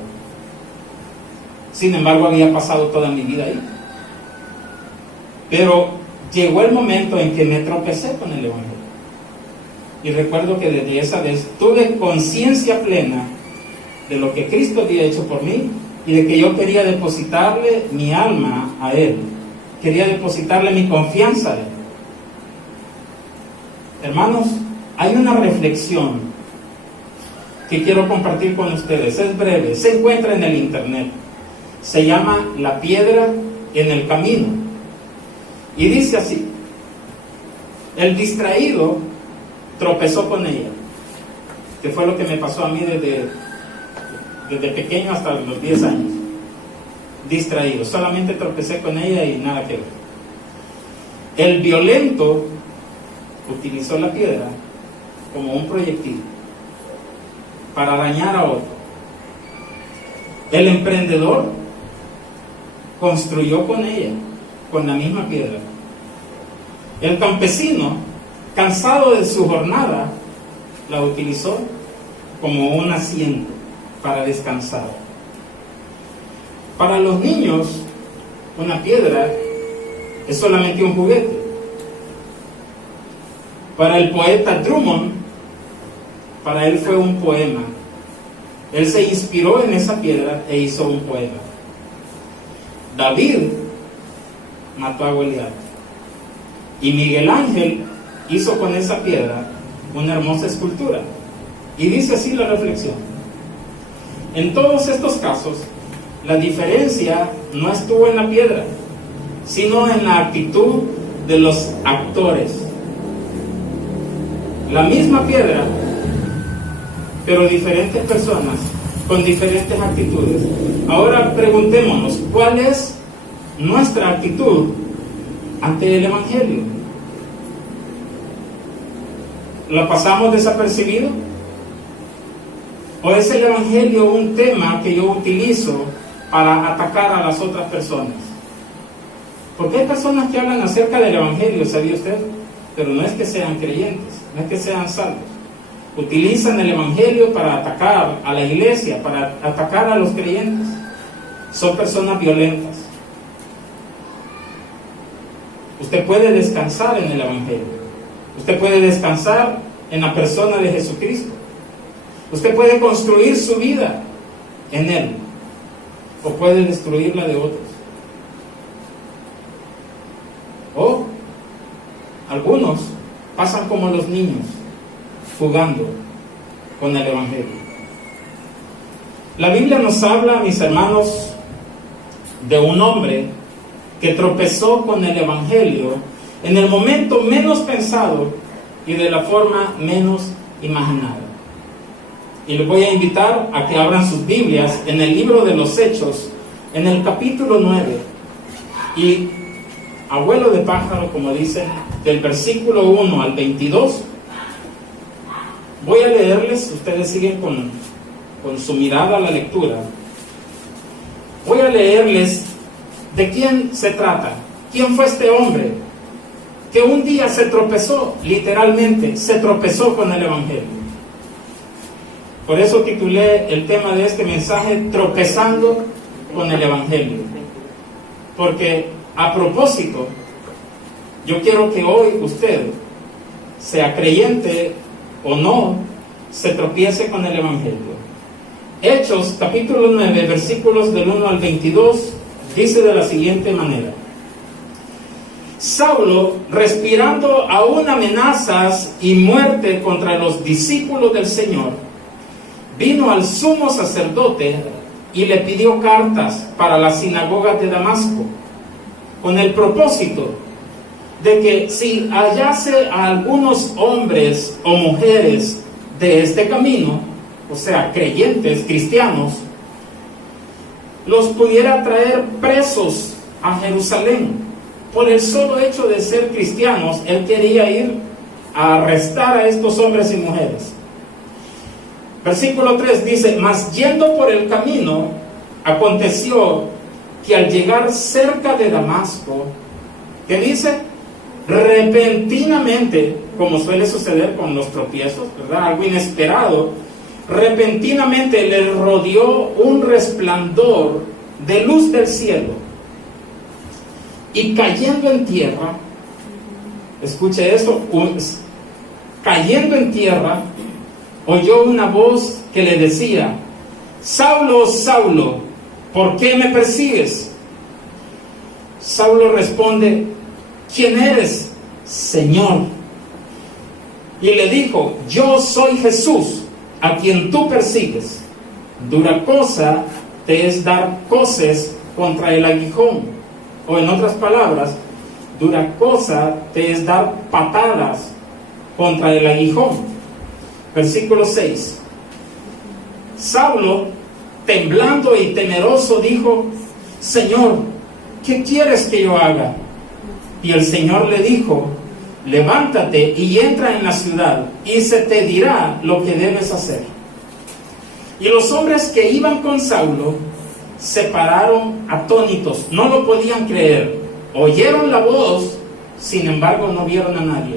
Sin embargo, había pasado toda mi vida ahí. Pero llegó el momento en que me tropecé con el Evangelio. Y recuerdo que desde esa vez tuve conciencia plena de lo que Cristo había hecho por mí y de que yo quería depositarle mi alma a Él. Quería depositarle mi confianza a Él. Hermanos, hay una reflexión que quiero compartir con ustedes. Es breve, se encuentra en el internet. Se llama La piedra en el camino. Y dice así: el distraído tropezó con ella, que fue lo que me pasó a mí desde pequeño hasta los 10 años. Distraído, solamente tropecé con ella y nada que ver. El violento utilizó la piedra como un proyectil para dañar a otro. El emprendedor construyó con ella, con la misma piedra. El campesino, cansado de su jornada, la utilizó como un asiento para descansar. Para los niños, una piedra es solamente un juguete. Para el poeta Drummond, para él fue un poema. Él se inspiró en esa piedra e hizo un poema. David mató a Goliat. Y Miguel Ángel hizo con esa piedra una hermosa escultura. Y dice así la reflexión: en todos estos casos, la diferencia no estuvo en la piedra, sino en la actitud de los actores. La misma piedra, pero diferentes personas con diferentes actitudes. Ahora preguntémonos, ¿cuál es nuestra actitud ante el Evangelio? ¿La pasamos desapercibido? ¿O es el Evangelio un tema que yo utilizo para atacar a las otras personas? Porque hay personas que hablan acerca del Evangelio, ¿sabía usted? Pero no es que sean creyentes, no es que sean salvos. Utilizan el Evangelio para atacar a la iglesia, para atacar a los creyentes. Son personas violentas. Usted puede descansar en el Evangelio. Usted puede descansar en la persona de Jesucristo. Usted puede construir su vida en Él, o puede destruir la de otros. O algunos pasan como los niños, jugando con el Evangelio. La Biblia nos habla, mis hermanos, de un hombre que tropezó con el Evangelio en el momento menos pensado y de la forma menos imaginada. Y les voy a invitar a que abran sus Biblias en el libro de los Hechos, en el capítulo 9. Y abuelo de pájaro, como dice, del versículo 1 al 22, voy a leerles, ustedes siguen con su mirada a la lectura. Voy a leerles de quién se trata, quién fue este hombre que un día se tropezó, literalmente, se tropezó con el Evangelio. Por eso titulé el tema de este mensaje, Tropezando con el Evangelio. Porque a propósito, yo quiero que hoy usted, sea creyente o no, se tropiece con el Evangelio. Hechos, capítulo 9, versículos del 1 al 22, dice de la siguiente manera: Saulo, respirando aún amenazas y muerte contra los discípulos del Señor, vino al sumo sacerdote y le pidió cartas para las sinagogas de Damasco, con el propósito de que si hallase a algunos hombres o mujeres de este camino, o sea, creyentes, cristianos, los pudiera traer presos a Jerusalén. Por el solo hecho de ser cristianos, él quería ir a arrestar a estos hombres y mujeres. Versículo 3 dice: mas yendo por el camino, aconteció que al llegar cerca de Damasco, ¿qué dice? Repentinamente, como suele suceder con los tropiezos, ¿verdad? Algo inesperado, repentinamente le rodeó un resplandor de luz del cielo, y cayendo en tierra, escuche eso, cayendo en tierra, oyó una voz que le decía: Saulo, Saulo, ¿por qué me persigues? Saulo responde: ¿quién eres, Señor? Y le dijo: yo soy Jesús, a quien tú persigues. Dura cosa te es dar coces contra el aguijón. O en otras palabras, dura cosa te es dar patadas contra el aguijón. Versículo 6. Saulo, temblando y temeroso, dijo: Señor, ¿qué quieres que yo haga? Y el Señor le dijo: levántate y entra en la ciudad, y se te dirá lo que debes hacer. Y los hombres que iban con Saulo se pararon atónitos, no lo podían creer. Oyeron la voz, sin embargo no vieron a nadie.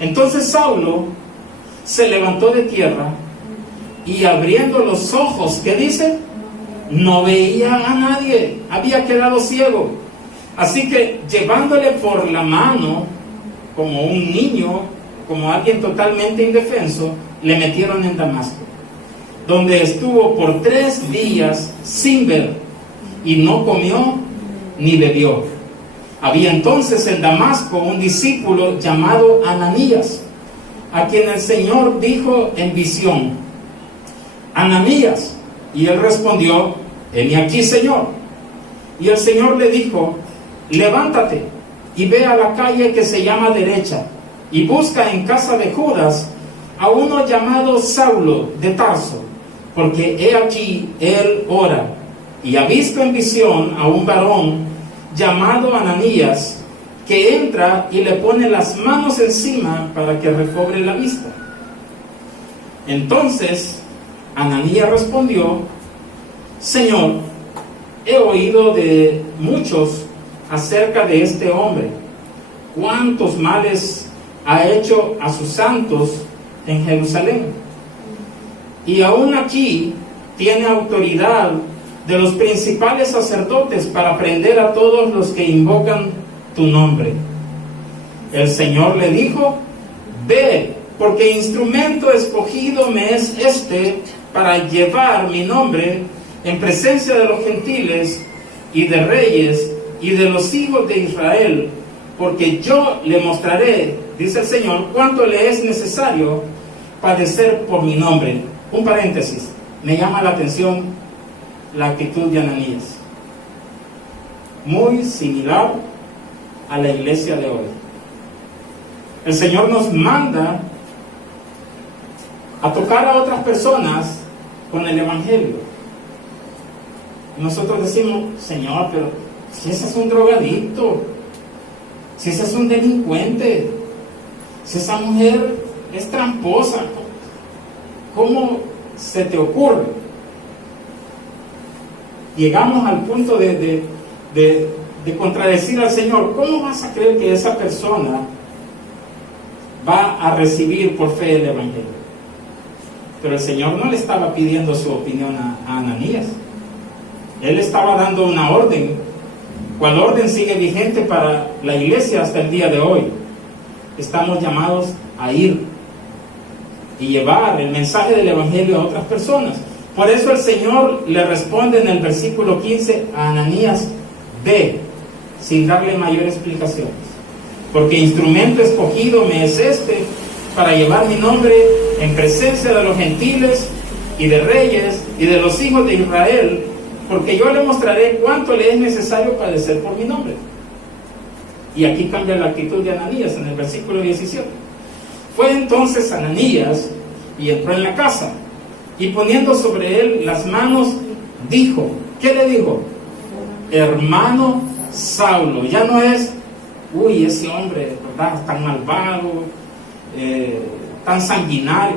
Entonces Saulo se levantó de tierra y abriendo los ojos, ¿qué dice? No veía a nadie, había quedado ciego. Así que llevándole por la mano, como un niño, como alguien totalmente indefenso, le metieron en Damasco, donde estuvo por 3 días sin ver, y no comió ni bebió. Había entonces en Damasco un discípulo llamado Ananías, a quien el Señor dijo en visión: Ananías. Y él respondió: heme aquí, Señor. Y el Señor le dijo: levántate y ve a la calle que se llama Derecha, y busca en casa de Judas a uno llamado Saulo de Tarso, porque he aquí él ora, y ha visto en visión a un varón llamado Ananías, que entra y le pone las manos encima para que recobre la vista. Entonces Ananías respondió: Señor, he oído de muchos acerca de este hombre, cuántos males ha hecho a sus santos en Jerusalén, y aún aquí tiene autoridad de los principales sacerdotes para prender a todos los que invocan tu nombre. El Señor le dijo: ve, porque instrumento escogido me es este para llevar mi nombre en presencia de los gentiles y de reyes y de los hijos de Israel, porque yo le mostraré, dice el Señor, cuánto le es necesario padecer por mi nombre. Un paréntesis, me llama la atención la actitud de Ananías, muy similar a la iglesia de hoy. El Señor nos manda a tocar a otras personas con el Evangelio. Nosotros decimos, Señor, pero si ese es un drogadicto, si ese es un delincuente, si esa mujer es tramposa, ¿cómo se te ocurre? Llegamos al punto de contradecir al Señor. ¿Cómo vas a creer que esa persona va a recibir por fe el Evangelio? Pero el Señor no le estaba pidiendo su opinión a Ananías. Él estaba dando una orden, cual orden sigue vigente para la iglesia hasta el día de hoy. Estamos llamados a ir y llevar el mensaje del Evangelio a otras personas. Por eso el Señor le responde en el versículo 15 a Ananías: ve, sin darle mayor explicación, porque instrumento escogido me es este para llevar mi nombre en presencia de los gentiles y de reyes y de los hijos de Israel, porque yo le mostraré cuánto le es necesario padecer por mi nombre. Y aquí cambia la actitud de Ananías en el versículo 17. Fue entonces Ananías y entró en la casa, y poniendo sobre él las manos, dijo, ¿qué le dijo? Hermano Saulo. Ya no es, uy, ese hombre, ¿verdad?, tan malvado, tan sanguinario.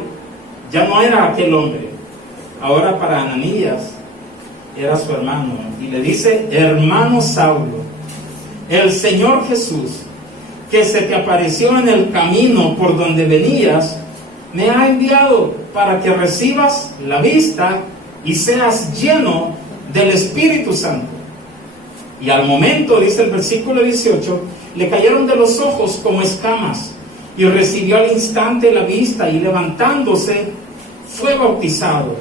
Ya no era aquel hombre. Ahora para Ananías era su hermano, y le dice, hermano Saulo, el Señor Jesús, que se te apareció en el camino por donde venías, me ha enviado para que recibas la vista y seas lleno del Espíritu Santo. Y al momento, dice el versículo 18, le cayeron de los ojos como escamas, y recibió al instante la vista, y levantándose fue bautizado.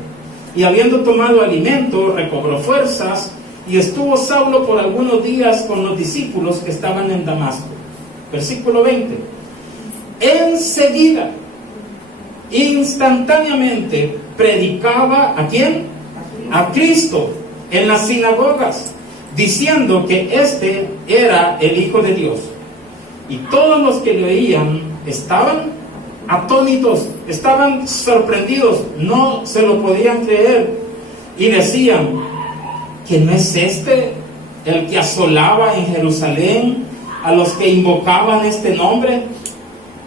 Y habiendo tomado alimento, recobró fuerzas, y estuvo Saulo por algunos días con los discípulos que estaban en Damasco. Versículo 20. Enseguida, instantáneamente, predicaba ¿a quién? A Cristo en las sinagogas, diciendo que este era el Hijo de Dios. Y todos los que le oían estaban atónitos, estaban sorprendidos, no se lo podían creer, y decían, ¿que no es este el que asolaba en Jerusalén a los que invocaban este nombre?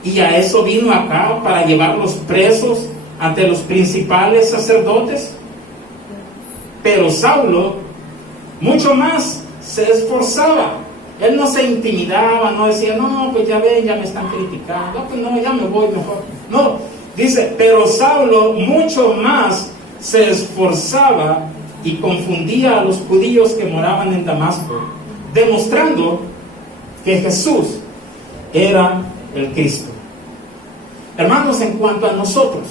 Y a eso vino acá, para llevarlos presos ante los principales sacerdotes. Pero Saulo mucho más se esforzaba. Él no se intimidaba, no decía, no, pues ya ven, ya me están criticando, no, pues no, ya me voy mejor. No, dice, pero Saulo mucho más se esforzaba y confundía a los judíos que moraban en Damasco, demostrando que Jesús era el Cristo. Hermanos, en cuanto a nosotros,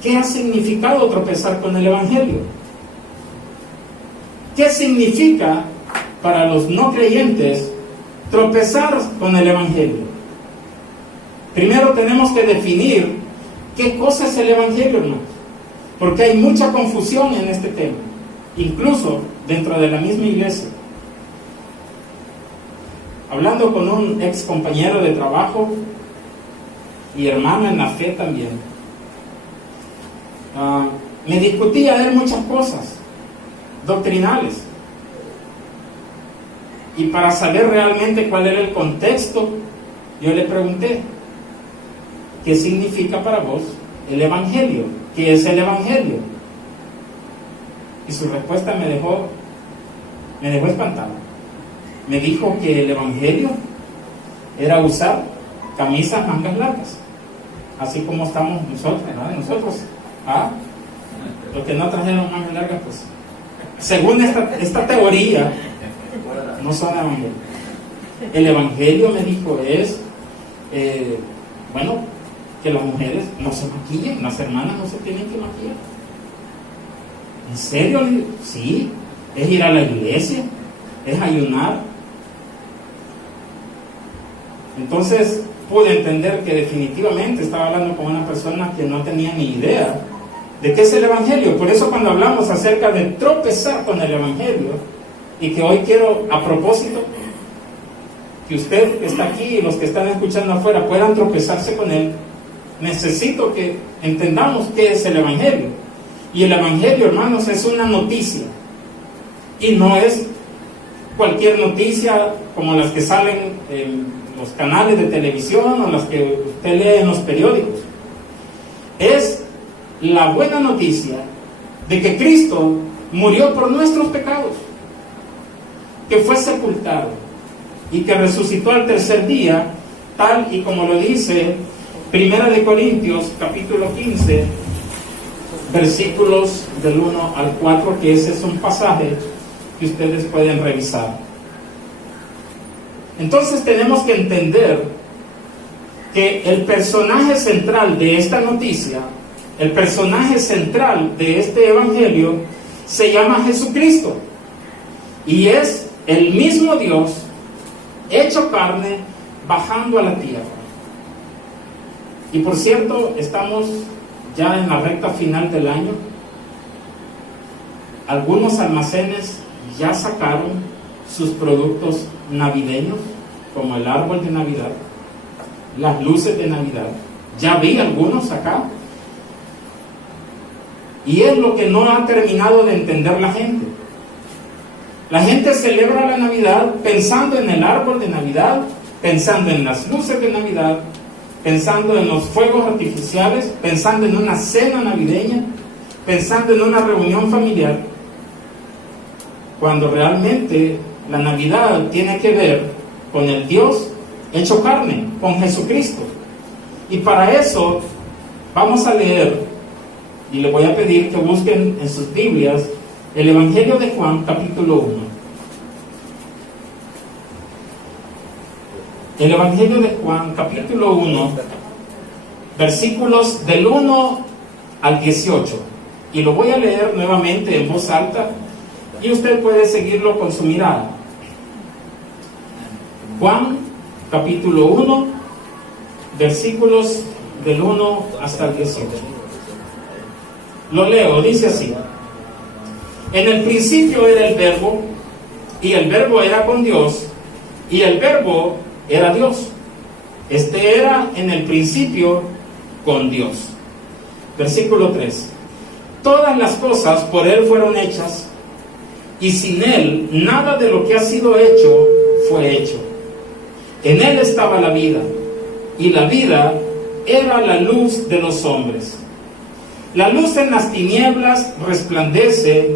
¿qué ha significado tropezar con el Evangelio? ¿Qué significa para los no creyentes tropezar con el Evangelio? Primero tenemos que definir qué cosa es el Evangelio, hermanos, porque hay mucha confusión en este tema, incluso dentro de la misma iglesia. Hablando con un ex compañero de trabajo y hermano en la fe también, me discutía él muchas cosas doctrinales. Y para saber realmente cuál era el contexto, yo le pregunté, ¿qué significa para vos el Evangelio? ¿Qué es el Evangelio? Y su respuesta me dejó espantado. Me dijo que el Evangelio era usar camisas mangas largas, así como estamos nosotros, ¿no? Nosotros, los que no trajeron mangas largas, pues, según esta teoría, no son evangelio. El Evangelio, me dijo, es que las mujeres no se maquillen, las hermanas no se tienen que maquillar. ¿En serio? Le digo, sí, es ir a la iglesia, es ayunar. Entonces pude entender que definitivamente estaba hablando con una persona que no tenía ni idea de qué es el Evangelio. Por eso cuando hablamos acerca de tropezar con el Evangelio, y que hoy quiero, a propósito, que usted que está aquí y los que están escuchando afuera puedan tropezarse con él, necesito que entendamos qué es el Evangelio. Y el Evangelio, hermanos, es una noticia. Y no es cualquier noticia como las que salen en los canales de televisión o las que usted lee en los periódicos. Es la buena noticia de que Cristo murió por nuestros pecados, que fue sepultado y que resucitó al tercer día, tal y como lo dice Primera de Corintios, capítulo 15, versículos del 1 al 4, que ese es un pasaje que ustedes pueden revisar. Entonces tenemos que entender que el personaje central de esta noticia, el personaje central de este evangelio, se llama Jesucristo, y es el mismo Dios hecho carne bajando a la tierra. Y por cierto, estamos ya en la recta final del año. Algunos almacenes ya sacaron sus productos navideños, como el árbol de Navidad, las luces de Navidad. Ya vi algunos acá. Y es lo que no ha terminado de entender la gente. La gente celebra la Navidad pensando en el árbol de Navidad, pensando en las luces de Navidad, pensando en los fuegos artificiales, pensando en una cena navideña, pensando en una reunión familiar, cuando realmente la Navidad tiene que ver con el Dios hecho carne, con Jesucristo. Y para eso vamos a leer, y le voy a pedir que busquen en sus Biblias el Evangelio de Juan, capítulo 1. El Evangelio de Juan, capítulo 1, versículos del 1 al 18. Y lo voy a leer nuevamente en voz alta, y usted puede seguirlo con su mirada. Juan, capítulo 1, versículos del 1 hasta el 18. Lo leo, dice así: en el principio era el Verbo, y el Verbo era con Dios, y el Verbo era Dios. Este era en el principio con Dios. Versículo 3. Todas las cosas por Él fueron hechas, y sin Él nada de lo que ha sido hecho fue hecho. En Él estaba la vida, y la vida era la luz de los hombres. La luz en las tinieblas resplandece,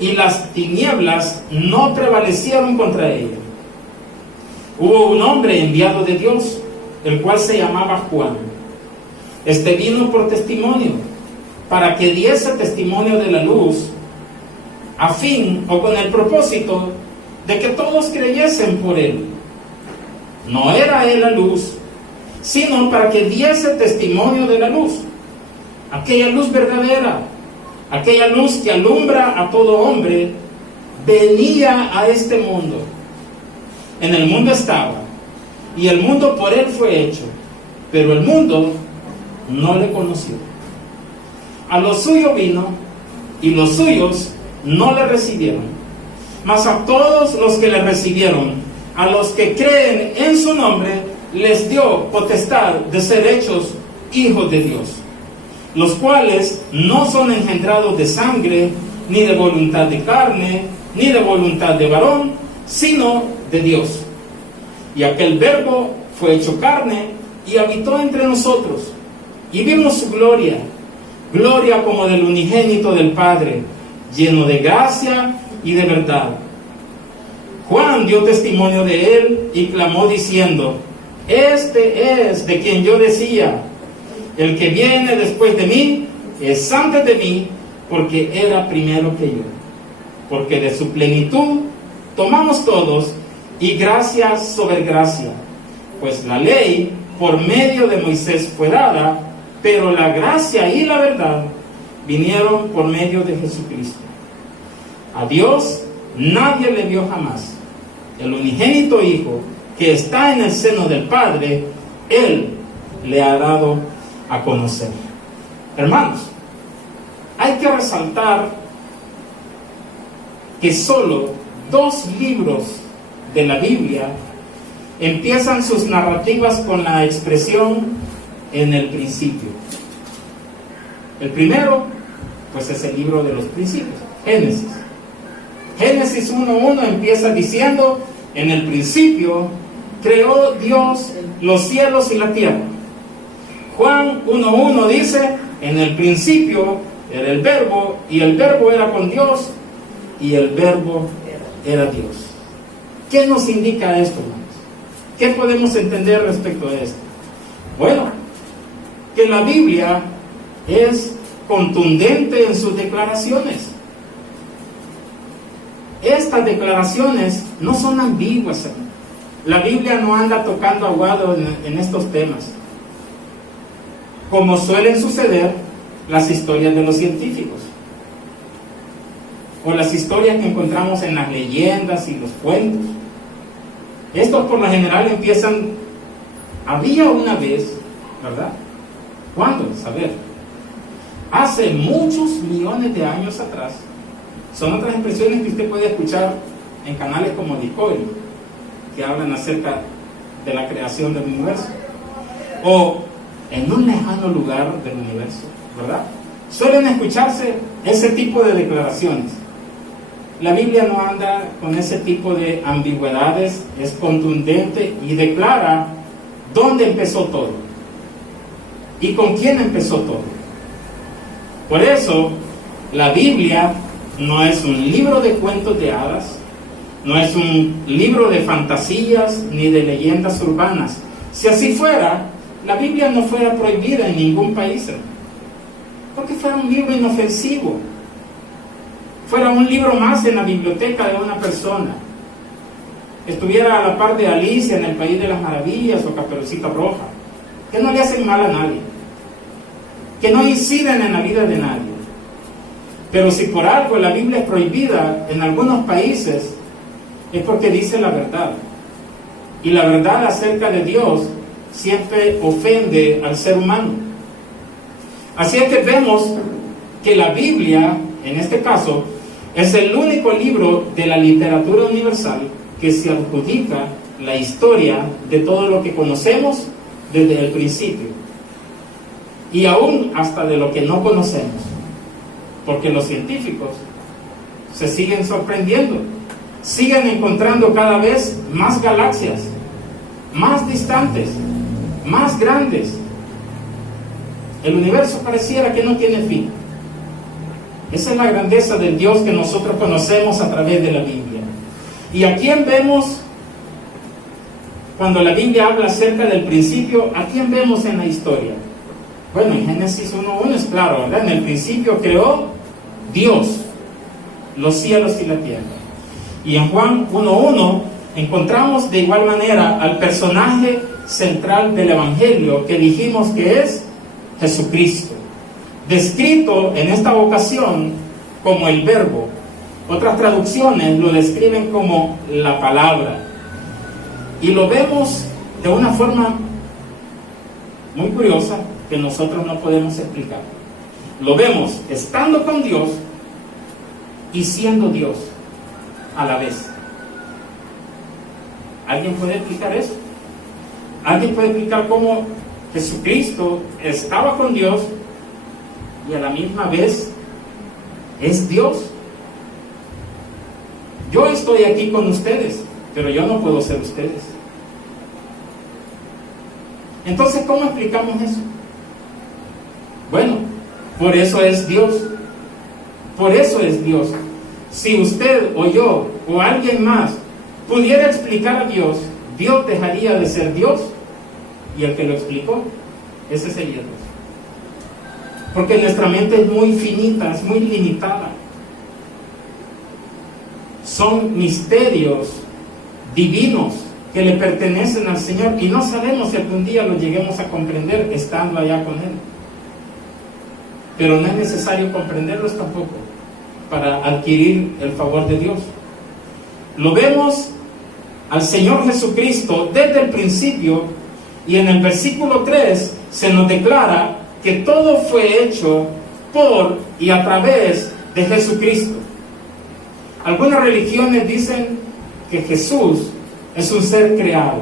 y las tinieblas no prevalecieron contra ella. Hubo un hombre enviado de Dios, el cual se llamaba Juan. Este vino por testimonio, para que diese testimonio de la luz, a fin o con el propósito de que todos creyesen por él. No era él la luz, sino para que diese testimonio de la luz, aquella luz verdadera, aquella luz que alumbra a todo hombre, venía a este mundo. En el mundo estaba, y el mundo por él fue hecho, pero el mundo no le conoció. A lo suyo vino, y los suyos no le recibieron. Mas a todos los que le recibieron, a los que creen en su nombre, les dio potestad de ser hechos hijos de Dios, los cuales no son engendrados de sangre, ni de voluntad de carne, ni de voluntad de varón, sino de Dios. Y aquel Verbo fue hecho carne y habitó entre nosotros, y vimos su gloria, gloria como del unigénito del Padre, lleno de gracia y de verdad. Juan dio testimonio de él y clamó diciendo: este es de quien yo decía, el que viene después de mí es antes de mí, porque era primero que yo. Porque de su plenitud tomamos todos, y gracia sobre gracia. Pues la ley por medio de Moisés fue dada, pero la gracia y la verdad vinieron por medio de Jesucristo. A Dios nadie le vio jamás. El unigénito Hijo, que está en el seno del Padre, Él le ha dado a conocer. Hermanos, hay que resaltar que solo 2 libros de la Biblia empiezan sus narrativas con la expresión en el principio. El primero, pues es el libro de los principios, Génesis. Génesis 1:1 empieza diciendo: en el principio creó Dios los cielos y la tierra. Juan 1:1 dice: en el principio era el verbo, y el verbo era con Dios, y el verbo era Dios. ¿Qué nos indica esto, hermanos? ¿Qué podemos entender respecto a esto? Bueno, que la Biblia es contundente en sus declaraciones. Estas declaraciones no son ambiguas, hermanos. La Biblia no anda tocando aguado en estos temas, como suelen suceder las historias de los científicos, o las historias que encontramos en las leyendas y los cuentos. Estos por lo general empiezan: había una vez, ¿verdad? ¿Cuándo? Saber. Hace muchos millones de años atrás. Son otras expresiones que usted puede escuchar en canales como Discovery, que hablan acerca de la creación del universo, o en un lejano lugar del universo, ¿verdad? Suelen escucharse ese tipo de declaraciones. La Biblia no anda con ese tipo de ambigüedades, es contundente y declara dónde empezó todo y con quién empezó todo. Por eso, la Biblia no es un libro de cuentos de hadas, no es un libro de fantasías ni de leyendas urbanas. Si así fuera, la Biblia no fuera prohibida en ningún país, porque fuera un libro inofensivo, fuera un libro más en la biblioteca de una persona, estuviera a la par de Alicia en el País de las Maravillas o Caperucita Roja, que no le hacen mal a nadie, que no inciden en la vida de nadie. Pero si por algo la Biblia es prohibida en algunos países, es porque dice la verdad, y la verdad acerca de Dios siempre ofende al ser humano. Así es que vemos que la Biblia, en este caso, es el único libro de la literatura universal que se adjudica la historia de todo lo que conocemos desde el principio, y aún hasta de lo que no conocemos, porque los científicos se siguen sorprendiendo, siguen encontrando cada vez más galaxias, más distantes, más grandes. El universo pareciera que no tiene fin. Esa es la grandeza del Dios que nosotros conocemos a través de la Biblia. ¿Y a quién vemos cuando la Biblia habla acerca del principio? ¿A quién vemos en la historia? Bueno, en Génesis 1:1 es claro, ¿verdad? En el principio creó Dios los cielos y la tierra. Y en Juan 1:1 encontramos de igual manera al personaje central del Evangelio, que dijimos que es Jesucristo, descrito en esta ocasión como el Verbo. Otras traducciones lo describen como la palabra, y lo vemos de una forma muy curiosa que nosotros no podemos explicar. Lo vemos estando con Dios y siendo Dios a la vez. ¿Alguien puede explicar eso? ¿Alguien puede explicar cómo Jesucristo estaba con Dios y a la misma vez es Dios? Yo estoy aquí con ustedes, pero yo no puedo ser ustedes. Entonces, ¿cómo explicamos eso? Bueno, por eso es Dios. Por eso es Dios. Si usted o yo o alguien más pudiera explicar a Dios, Dios dejaría de ser Dios, y el que lo explicó, ese sería Dios. Porque nuestra mente es muy finita, es muy limitada. Son misterios divinos que le pertenecen al Señor, y no sabemos si algún día lo lleguemos a comprender estando allá con Él. Pero no es necesario comprenderlos tampoco para adquirir el favor de Dios. Lo vemos al Señor Jesucristo desde el principio, y en el versículo 3 se nos declara que todo fue hecho por y a través de Jesucristo. Algunas religiones dicen que Jesús es un ser creado,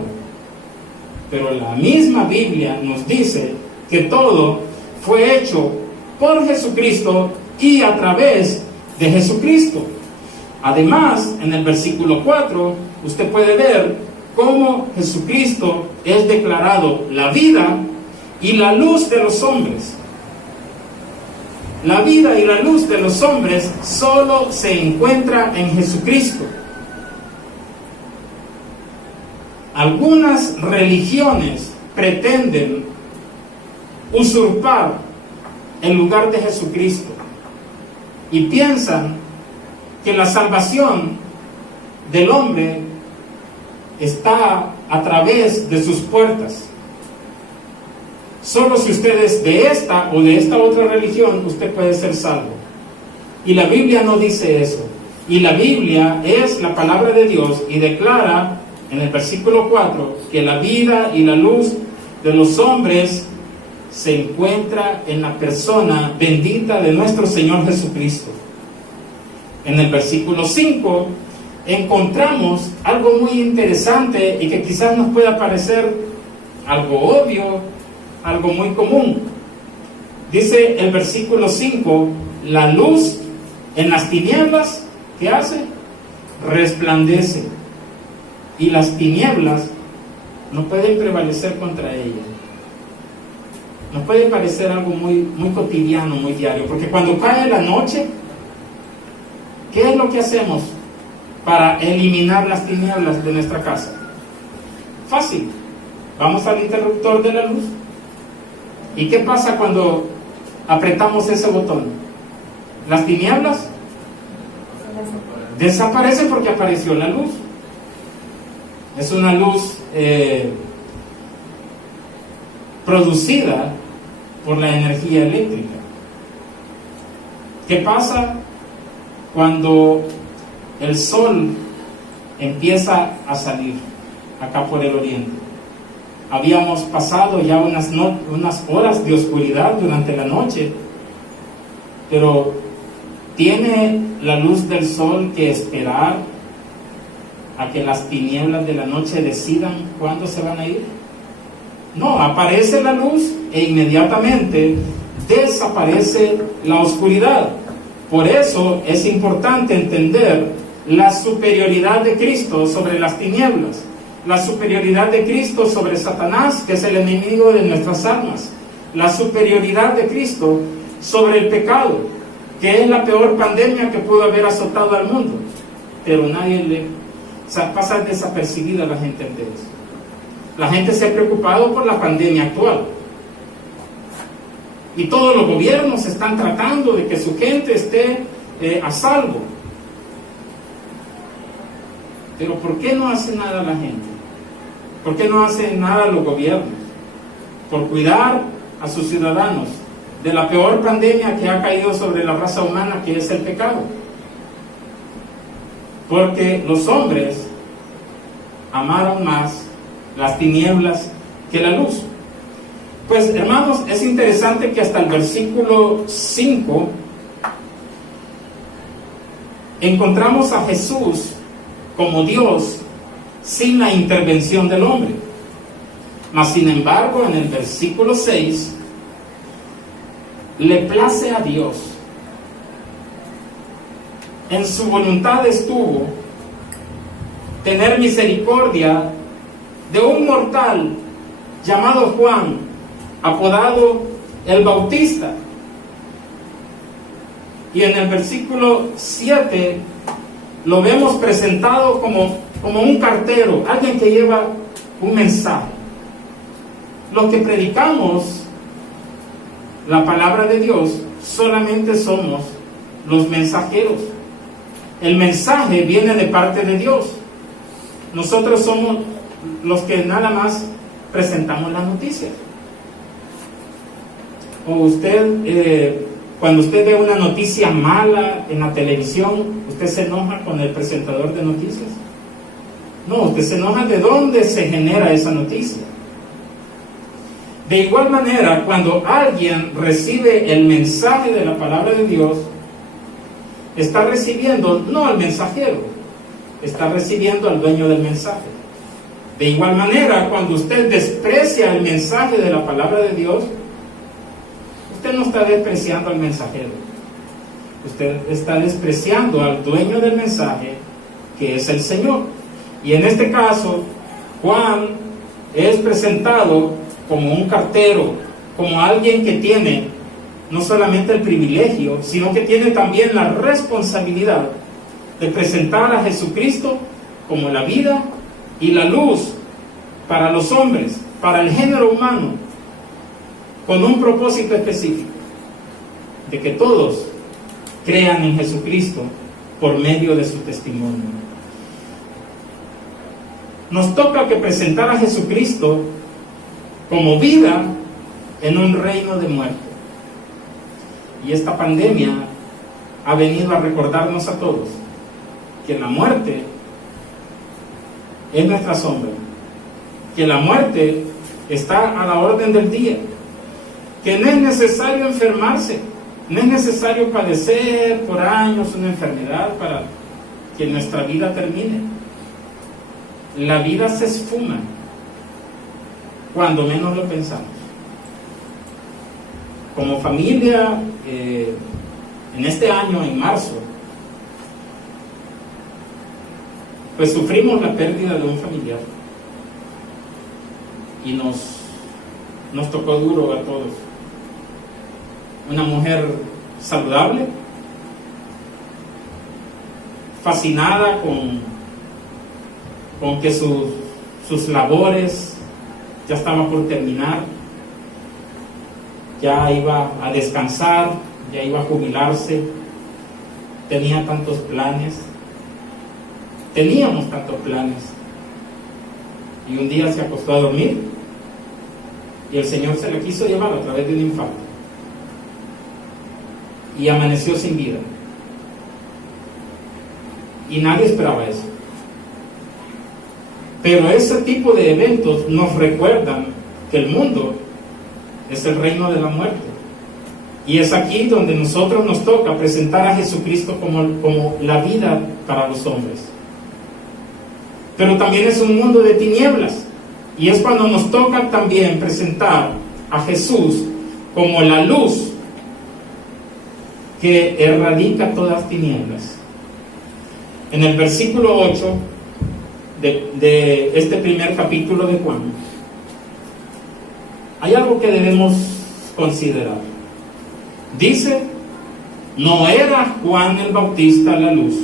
pero la misma Biblia nos dice que todo fue hecho por Jesucristo y a través de Jesucristo. Además, en el versículo 4, usted puede ver cómo Jesucristo es declarado la vida y la luz de los hombres. La vida y la luz de los hombres solo se encuentra en Jesucristo. Algunas religiones pretenden usurpar el lugar de Jesucristo y piensan que la salvación del hombre está a través de sus puertas. Solo si usted es de esta o de esta otra religión, usted puede ser salvo. Y la Biblia no dice eso. Y la Biblia es la palabra de Dios y declara en el versículo 4 que la vida y la luz de los hombres se encuentra en la persona bendita de nuestro Señor Jesucristo. En el versículo 5 encontramos algo muy interesante y que quizás nos pueda parecer algo obvio, algo muy común. Dice el versículo 5, la luz en las tinieblas, ¿qué hace? Resplandece. Y las tinieblas no pueden prevalecer contra ella. Nos puede parecer algo muy cotidiano, muy diario, porque cuando cae la noche, ¿qué es lo que hacemos para eliminar las tinieblas de nuestra casa? Fácil, vamos al interruptor de la luz. ¿Y qué pasa cuando apretamos ese botón? Las tinieblas desaparecen porque apareció la luz. Es una luz producida por la energía eléctrica. ¿Qué pasa cuando el sol empieza a salir acá por el oriente? Habíamos pasado ya unas horas de oscuridad durante la noche, pero ¿tiene la luz del sol que esperar a que las tinieblas de la noche decidan cuándo se van a ir? No, aparece la luz e inmediatamente desaparece la oscuridad. Por eso es importante entender la superioridad de Cristo sobre las tinieblas, la superioridad de Cristo sobre Satanás, que es el enemigo de nuestras almas, la superioridad de Cristo sobre el pecado, que es la peor pandemia que pudo haber azotado al mundo, pero pasa desapercibida la gente ante eso. La gente se ha preocupado por la pandemia actual y todos los gobiernos están tratando de que su gente esté a salvo. Pero ¿por qué no hace nada la gente? ¿Por qué no hacen nada los gobiernos? Por cuidar a sus ciudadanos de la peor pandemia que ha caído sobre la raza humana, que es el pecado. Porque los hombres amaron más las tinieblas que la luz. Pues hermanos, es interesante que hasta el versículo 5 encontramos a Jesús como Dios sin la intervención del hombre. Mas sin embargo, en el versículo 6 le place a Dios, en su voluntad estuvo tener misericordia de un mortal llamado Juan, apodado el Bautista. Y en el versículo 7 lo vemos presentado como un cartero, alguien que lleva un mensaje. Los que predicamos la palabra de Dios solamente somos los mensajeros. El mensaje viene de parte de Dios. Nosotros somos los que nada más presentamos las noticias. O usted, cuando usted ve una noticia mala en la televisión, ¿usted se enoja con el presentador de noticias? No, usted se enoja de dónde se genera esa noticia. De igual manera, cuando alguien recibe el mensaje de la palabra de Dios, está recibiendo no al mensajero, está recibiendo al dueño del mensaje. De igual manera, cuando usted desprecia el mensaje de la palabra de Dios, usted no está despreciando al mensajero, usted está despreciando al dueño del mensaje, que es el Señor. Y en este caso, Juan es presentado como un cartero, como alguien que tiene no solamente el privilegio, sino que tiene también la responsabilidad de presentar a Jesucristo como la vida y la luz para los hombres, para el género humano, con un propósito específico, de que todos crean en Jesucristo por medio de su testimonio. Nos toca que presentar a Jesucristo como vida en un reino de muerte. Y esta pandemia ha venido a recordarnos a todos que la muerte es nuestra sombra, que la muerte está a la orden del día, que no es necesario enfermarse, no es necesario padecer por años una enfermedad para que nuestra vida termine. La vida se esfuma cuando menos lo pensamos. Como familia, en este año, en marzo, pues sufrimos la pérdida de un familiar y nos tocó duro a todos. Una mujer saludable, fascinada con que sus labores ya estaban por terminar, ya iba a descansar, ya iba a jubilarse, tenía tantos planes, teníamos tantos planes, y un día se acostó a dormir y el Señor se la quiso llevar a través de un infarto y amaneció sin vida, y nadie esperaba eso. Pero ese tipo de eventos nos recuerdan que el mundo es el reino de la muerte, y es aquí donde nosotros nos toca presentar a Jesucristo como la vida para los hombres. Pero también es un mundo de tinieblas, y es cuando nos toca también presentar a Jesús como la luz que erradica todas tinieblas. En el versículo 8 de este primer capítulo de Juan, hay algo que debemos considerar. Dice, no era Juan el Bautista la luz,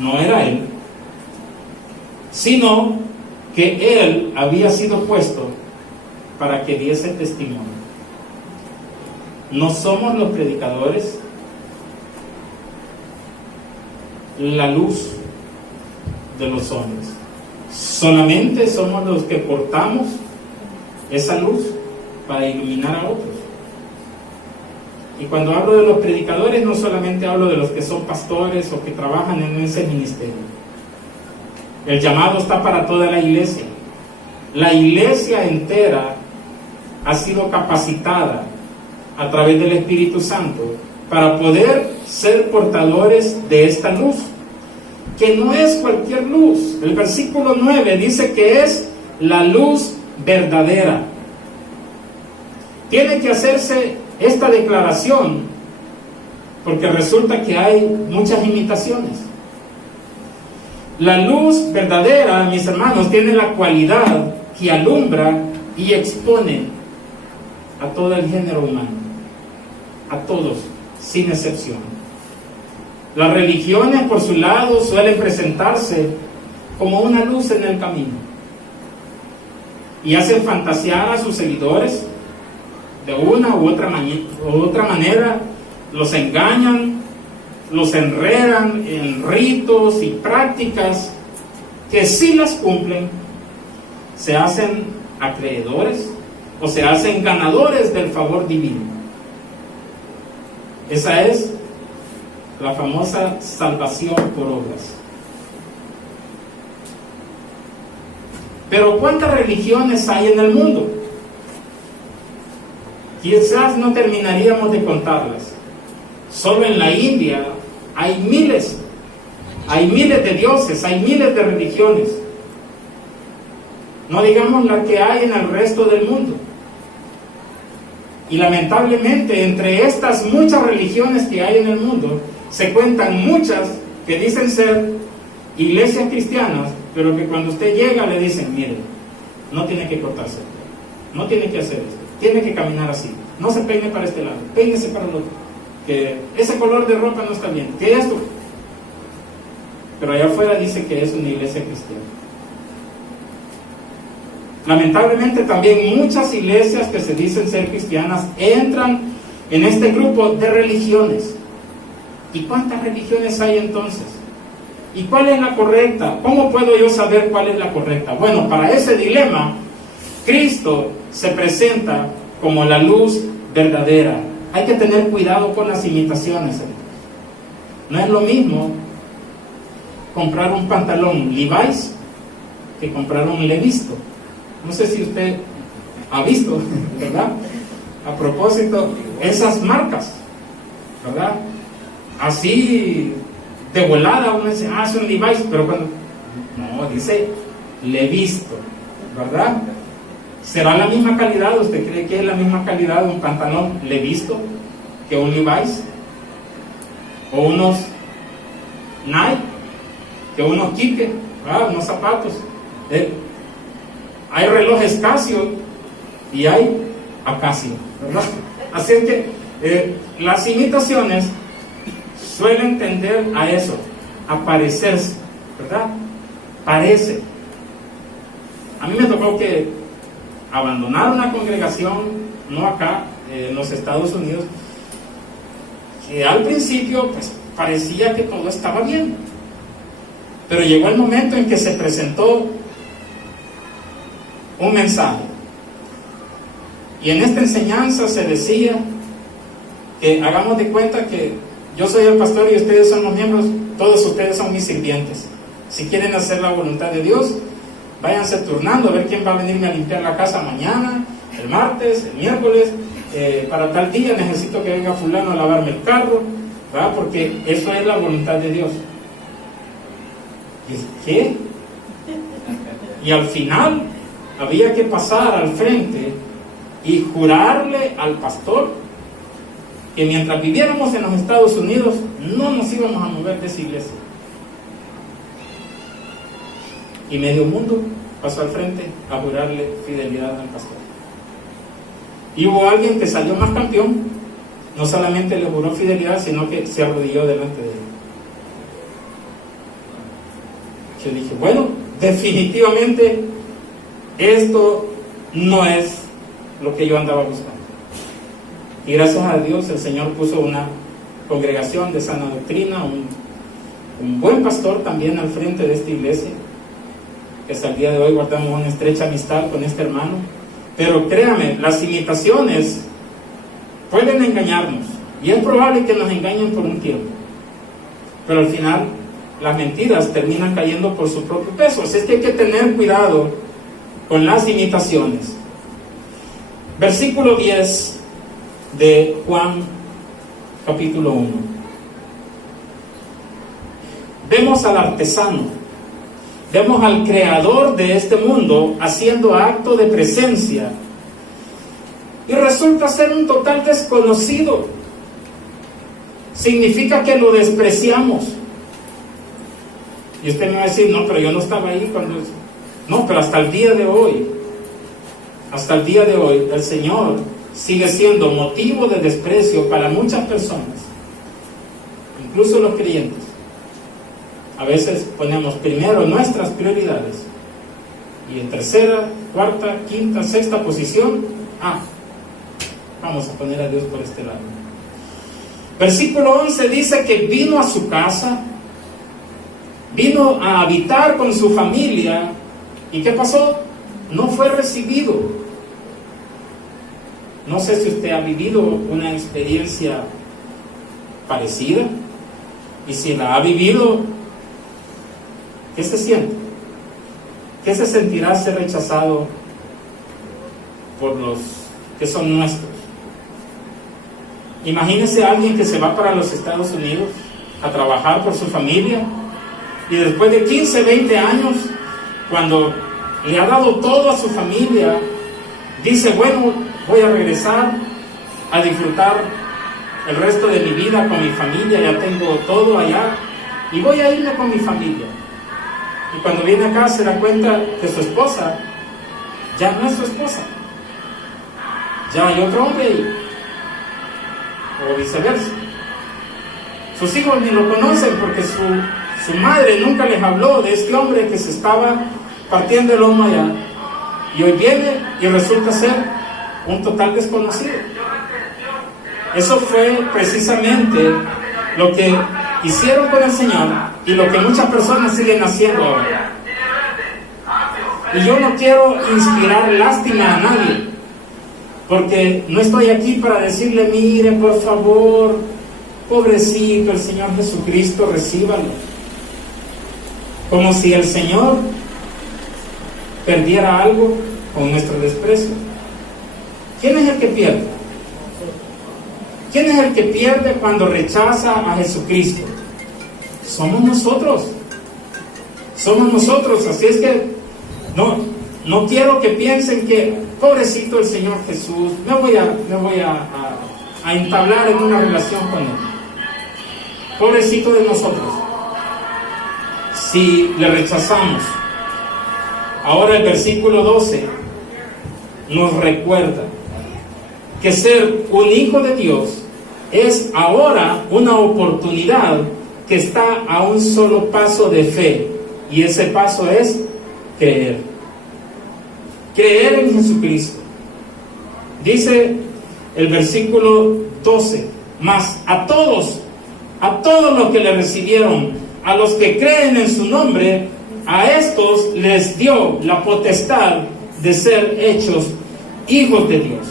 no era él, sino que él había sido puesto para que diese testimonio. No somos los predicadores la luz de los hombres, solamente somos los que portamos esa luz para iluminar a otros. Y cuando hablo de los predicadores, no solamente hablo de los que son pastores o que trabajan en ese ministerio. El llamado está para toda la iglesia. La iglesia entera ha sido capacitada a través del Espíritu Santo para poder ser portadores de esta luz, que no es cualquier luz. El versículo 9 dice que es la luz verdadera. Tiene que hacerse esta declaración porque resulta que hay muchas imitaciones. La luz verdadera, mis hermanos, tiene la cualidad que alumbra y expone a todo el género humano, a todos, sin excepción. Las religiones, por su lado, suelen presentarse como una luz en el camino y hacen fantasear a sus seguidores de una u otra manera, los engañan, los enredan en ritos y prácticas que si las cumplen, se hacen acreedores o se hacen ganadores del favor divino. Esa es la famosa salvación por obras. Pero ¿cuántas religiones hay en el mundo? Quizás no terminaríamos de contarlas. Solo en la India hay miles de dioses, hay miles de religiones. No digamos la que hay en el resto del mundo. Y lamentablemente entre estas muchas religiones que hay en el mundo, se cuentan muchas que dicen ser iglesias cristianas, pero que cuando usted llega le dicen, mire, no tiene que cortarse, no tiene que hacer esto, tiene que caminar así, no se peine para este lado, peínese para el otro, que ese color de ropa no está bien, que esto. Pero allá afuera dice que es una iglesia cristiana. Lamentablemente también muchas iglesias que se dicen ser cristianas entran en este grupo de religiones. ¿Y cuántas religiones hay entonces? ¿Y cuál es la correcta? ¿Cómo puedo yo saber cuál es la correcta? Bueno, para ese dilema, Cristo se presenta como la luz verdadera. Hay que tener cuidado con las imitaciones. No es lo mismo comprar un pantalón Levi's que comprar un Levisto. No sé si usted ha visto, ¿verdad? A propósito, esas marcas, ¿verdad? Así de volada uno dice, es un Levi's, pero cuando no, dice Levisto, ¿verdad? ¿Será la misma calidad? ¿Usted cree que es la misma calidad de un pantalón Levisto que un Levi's? ¿O unos Nike que unos Kike, ¿verdad? Unos zapatos? Hay relojes Casio y hay Acacio, ¿verdad? Así es que las imitaciones suelen tender a eso, a parecerse, ¿verdad? Parece. A mí me tocó que abandonar una congregación, no acá, en los Estados Unidos, que al principio pues parecía que todo estaba bien, pero llegó el momento en que se presentó un mensaje, y en esta enseñanza se decía que hagamos de cuenta que yo soy el pastor y ustedes son los miembros, todos ustedes son mis sirvientes. Si quieren hacer la voluntad de Dios, váyanse turnando a ver quién va a venirme a limpiar la casa mañana, el martes, el miércoles, para tal día necesito que venga fulano a lavarme el carro, ¿verdad? Porque eso es la voluntad de Dios. ¿Y qué? Y al final había que pasar al frente y jurarle al pastor que mientras viviéramos en los Estados Unidos no nos íbamos a mover de esa iglesia. Y medio mundo pasó al frente a jurarle fidelidad al pastor. Y hubo alguien que salió más campeón, no solamente le juró fidelidad, sino que se arrodilló delante de él. Yo dije, bueno, definitivamente esto no es lo que yo andaba buscando. Y gracias a Dios el Señor puso una congregación de sana doctrina, un buen pastor también al frente de esta iglesia, que hasta el día de hoy guardamos una estrecha amistad con este hermano. Pero créame, las imitaciones pueden engañarnos, y es probable que nos engañen por un tiempo, pero al final las mentiras terminan cayendo por su propio peso. Así es que hay que tener cuidado con las imitaciones. Versículo 10 de Juan capítulo 1. Vemos al artesano, vemos al creador de este mundo haciendo acto de presencia, y resulta ser un total desconocido. Significa que lo despreciamos. Y usted me va a decir, no, pero yo no estaba ahí cuando... No, pero hasta el día de hoy, el Señor sigue siendo motivo de desprecio para muchas personas, incluso los creyentes. A veces ponemos primero nuestras prioridades, y en tercera, cuarta, quinta, sexta posición, vamos a poner a Dios por este lado. Versículo 11 dice que vino a su casa, vino a habitar con su familia, ¿y qué pasó? No fue recibido. No sé si usted ha vivido una experiencia parecida, y si la ha vivido, ¿qué se siente? ¿Qué se sentirá ser rechazado por los que son nuestros? Imagínese a alguien que se va para los Estados Unidos a trabajar por su familia, y después de 15, 20 años, cuando le ha dado todo a su familia, dice, bueno, voy a regresar, a disfrutar el resto de mi vida con mi familia, ya tengo todo allá, y voy a irme con mi familia. Y cuando viene acá se da cuenta que su esposa ya no es su esposa, ya hay otro hombre ahí, o viceversa. Sus hijos ni lo conocen porque su madre nunca les habló de este hombre que se estaba partiendo el lomo allá, y hoy viene y resulta ser un total desconocido. Eso fue precisamente lo que hicieron con el Señor y lo que muchas personas siguen haciendo ahora. Y yo no quiero inspirar lástima a nadie, porque no estoy aquí para decirle, mire, por favor, pobrecito, el Señor Jesucristo, recíbalo. Como si el Señor perdiera algo con nuestro desprecio. ¿Quién es el que pierde? ¿Quién es el que pierde cuando rechaza a Jesucristo? Somos nosotros. Somos nosotros. Así es que no quiero que piensen que pobrecito el Señor Jesús, me voy a entablar en una relación con Él. Pobrecito de nosotros, si le rechazamos. Ahora el versículo 12 nos recuerda que ser un hijo de Dios es ahora una oportunidad que está a un solo paso de fe, y ese paso es creer. Creer en Jesucristo. Dice el versículo 12, mas a todos los que le recibieron, a los que creen en su nombre, a estos les dio la potestad de ser hechos hijos de Dios.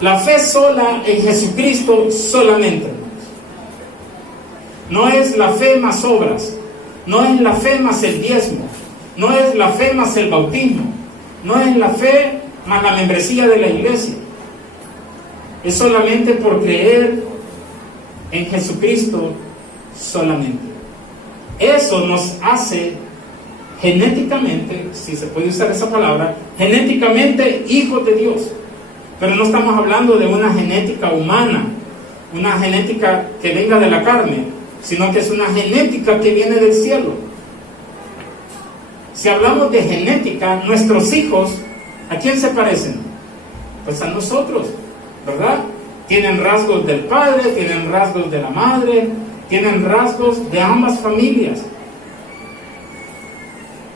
La fe sola en Jesucristo solamente. No es la fe más obras, no es la fe más el diezmo, no es la fe más el bautismo, no es la fe más la membresía de la iglesia. Es solamente por creer en Jesucristo solamente. Eso nos hace genéticamente, si se puede usar esa palabra, genéticamente hijos de Dios. Pero no estamos hablando de una genética humana, una genética que venga de la carne, sino que es una genética que viene del cielo. Si hablamos de genética, nuestros hijos, ¿a quién se parecen? Pues a nosotros, ¿verdad? Tienen rasgos del padre, tienen rasgos de la madre, tienen rasgos de ambas familias,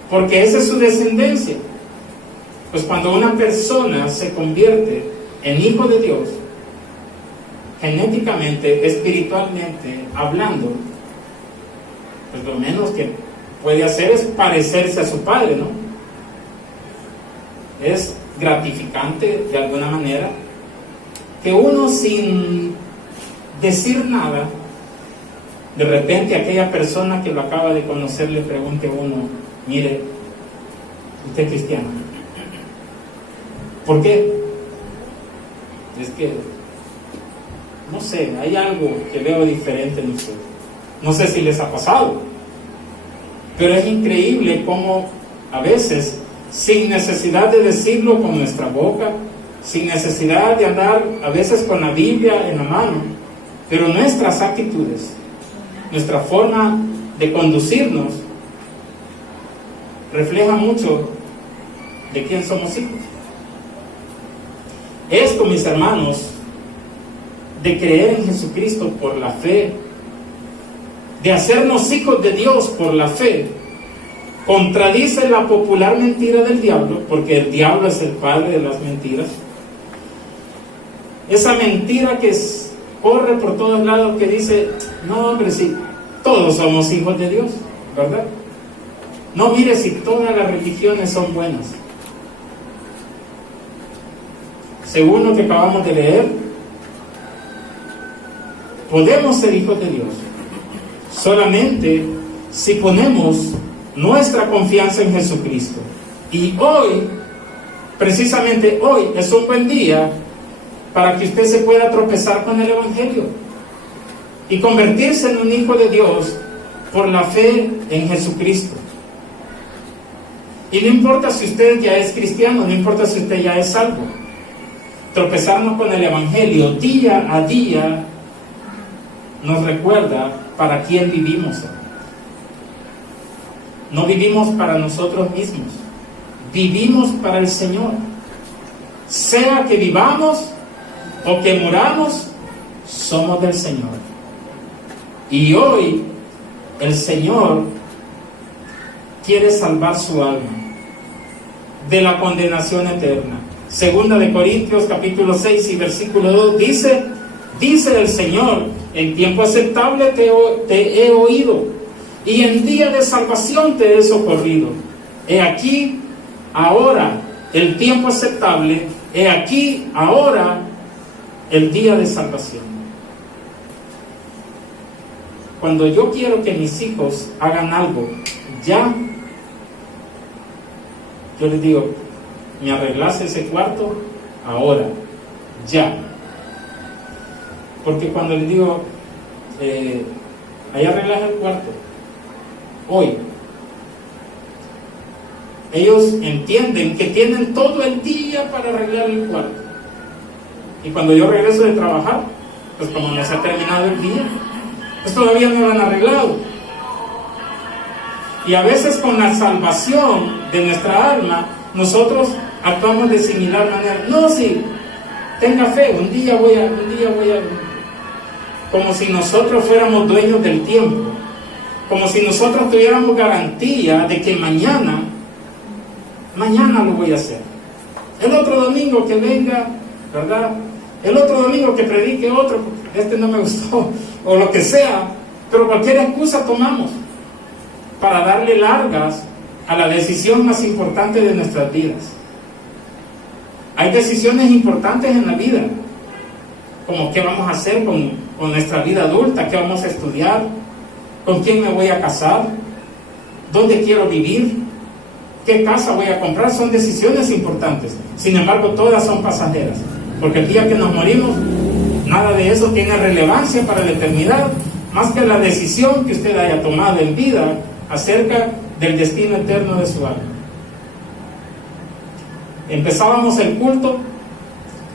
porque esa es su descendencia. Pues cuando una persona se convierte en hijo de Dios, genéticamente, espiritualmente hablando, pues lo menos que puede hacer es parecerse a su padre, ¿no? Es gratificante de alguna manera que uno, sin decir nada, de repente aquella persona que lo acaba de conocer le pregunte a uno, mire, ¿usted es cristiano? ¿Por qué? Es que, no sé, hay algo que veo diferente en usted. No sé si les ha pasado, pero es increíble cómo a veces, sin necesidad de decirlo con nuestra boca, sin necesidad de andar a veces con la Biblia en la mano, pero nuestras actitudes, nuestra forma de conducirnos, refleja mucho de quién somos hijos. Esto, mis hermanos, de creer en Jesucristo por la fe, de hacernos hijos de Dios por la fe, contradice la popular mentira del diablo, porque el diablo es el padre de las mentiras. Esa mentira que corre por todos lados, que dice, no hombre, si todos somos hijos de Dios, ¿verdad? No, mire, si todas las religiones son buenas. Según lo que acabamos de leer, podemos ser hijos de Dios solamente si ponemos nuestra confianza en Jesucristo. Y hoy, precisamente hoy, es un buen día para que usted se pueda tropezar con el Evangelio y convertirse en un hijo de Dios por la fe en Jesucristo. Y no importa si usted ya es cristiano, no importa si usted ya es salvo, tropezarnos con el Evangelio día a día nos recuerda para quién vivimos. No vivimos para nosotros mismos, vivimos para el Señor. Sea que vivamos o que muramos, somos del Señor. Y hoy el Señor quiere salvar su alma de la condenación eterna. Segunda de Corintios capítulo 6 y versículo 2 dice el Señor: en tiempo aceptable te he oído, y en día de salvación te he socorrido. He aquí ahora el tiempo aceptable, he aquí ahora el día de salvación. Cuando yo quiero que mis hijos hagan algo, ya, yo les digo: me arreglas ese cuarto ahora, ya. Porque cuando les digo, ahí arreglas el cuarto, hoy, ellos entienden que tienen todo el día para arreglar el cuarto. Y cuando yo regreso de trabajar, pues como no se ha terminado el día, pues todavía no lo han arreglado. Y a veces con la salvación de nuestra alma, nosotros actuamos de similar manera. No, sí, tenga fe, un día voy a, como si nosotros fuéramos dueños del tiempo, como si nosotros tuviéramos garantía de que mañana lo voy a hacer. El otro domingo que venga, ¿verdad? El otro domingo que predique otro, este no me gustó, o lo que sea, pero cualquier excusa tomamos para darle largas a la decisión más importante de nuestras vidas. Hay decisiones importantes en la vida, como qué vamos a hacer con nuestra vida adulta, qué vamos a estudiar, con quién me voy a casar, dónde quiero vivir, qué casa voy a comprar. Son decisiones importantes. Sin embargo, todas son pasajeras, porque el día que nos morimos, nada de eso tiene relevancia para la eternidad, más que la decisión que usted haya tomado en vida acerca del destino eterno de su alma. Empezábamos el culto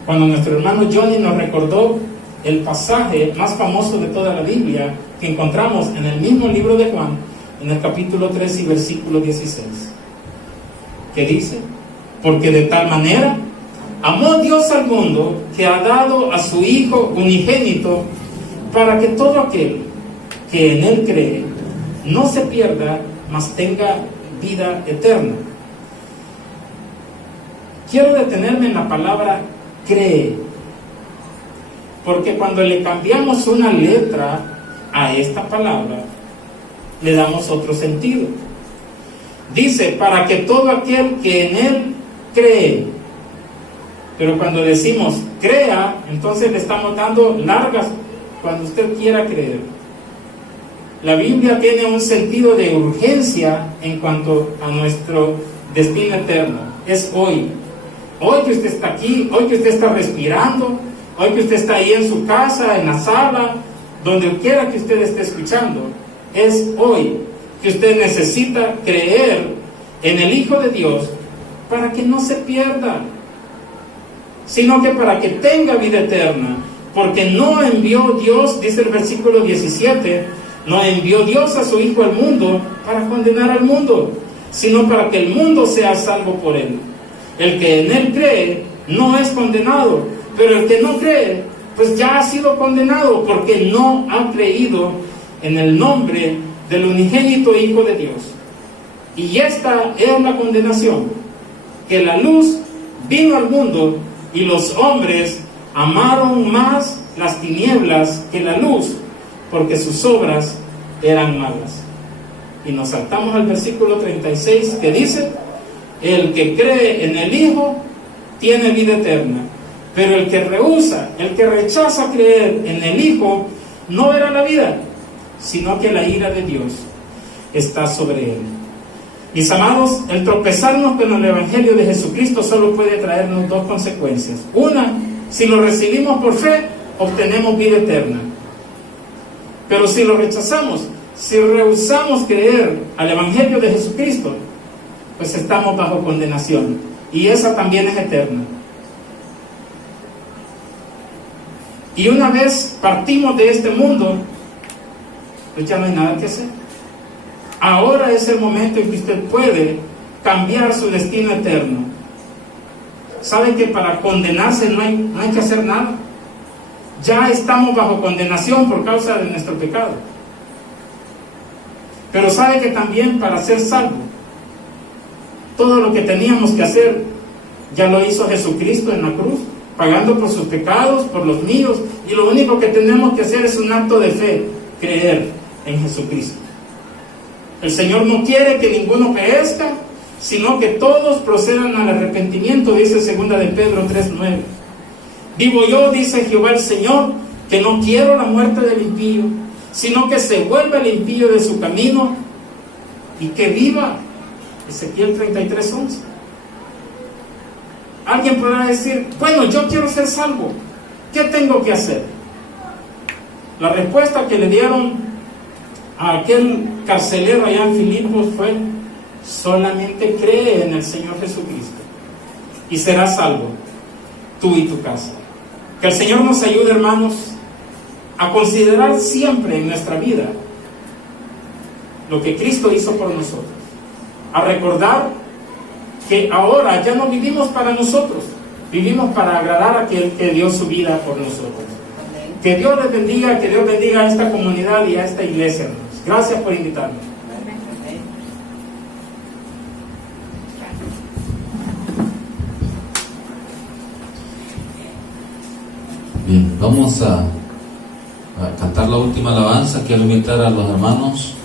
cuando nuestro hermano Johnny nos recordó el pasaje más famoso de toda la Biblia, que encontramos en el mismo libro de Juan, en el capítulo 3 y versículo 16, que dice: porque de tal manera amó Dios al mundo, que ha dado a su Hijo unigénito, para que todo aquel que en Él cree no se pierda, mas tenga vida eterna. Quiero detenerme en la palabra cree, porque cuando le cambiamos una letra a esta palabra, le damos otro sentido. Dice: para que todo aquel que en Él cree. Pero cuando decimos crea, entonces le estamos dando largas cuando usted quiera creer. La Biblia tiene un sentido de urgencia en cuanto a nuestro destino eterno. Es hoy. Hoy que usted está aquí, hoy que usted está respirando, hoy que usted está ahí en su casa, en la sala, donde quiera que usted esté escuchando. Es hoy que usted necesita creer en el Hijo de Dios para que no se pierda, sino que para que tenga vida eterna. Porque no envió Dios, dice el versículo 17, no envió Dios a su Hijo al mundo para condenar al mundo, sino para que el mundo sea salvo por Él. El que en Él cree no es condenado, pero el que no cree, pues ya ha sido condenado, porque no ha creído en el nombre del unigénito Hijo de Dios. Y esta es la condenación, que la luz vino al mundo, y los hombres amaron más las tinieblas que la luz, porque sus obras eran malas. Y nos saltamos al versículo 36, que dice: el que cree en el Hijo tiene vida eterna, pero el que rehúsa, el que rechaza creer en el Hijo, no verá la vida, sino que la ira de Dios está sobre él. Mis amados, el tropezarnos con el Evangelio de Jesucristo solo puede traernos dos consecuencias. Una, si lo recibimos por fe, obtenemos vida eterna. Pero si lo rechazamos, si rehusamos creer al Evangelio de Jesucristo, pues estamos bajo condenación, y esa también es eterna. Y una vez partimos de este mundo, pues ya no hay nada que hacer. Ahora es el momento en que usted puede cambiar su destino eterno. ¿Sabe que para condenarse no hay que hacer nada? Ya estamos bajo condenación por causa de nuestro pecado. Pero sabe que también para ser salvo, todo lo que teníamos que hacer ya lo hizo Jesucristo en la cruz, pagando por sus pecados, por los míos, y lo único que tenemos que hacer es un acto de fe, creer en Jesucristo. El Señor no quiere que ninguno perezca, sino que todos procedan al arrepentimiento, dice 2 de Pedro 3:9. Vivo yo, dice Jehová el Señor, que no quiero la muerte del impío, sino que se vuelva el impío de su camino y que viva. Ezequiel 33:11. Alguien podrá decir, bueno, yo quiero ser salvo, ¿qué tengo que hacer? La respuesta que le dieron a aquel carcelero allá en Filipos fue: solamente cree en el Señor Jesucristo y serás salvo, tú y tu casa. Que el Señor nos ayude, hermanos, a considerar siempre en nuestra vida lo que Cristo hizo por nosotros, a recordar que ahora ya no vivimos para nosotros, vivimos para agradar a aquel que dio su vida por nosotros. Que Dios les bendiga, que Dios bendiga a esta comunidad y a esta iglesia, hermanos. Gracias por invitarme. Bien, vamos a cantar la última alabanza. Quiero invitar a los hermanos.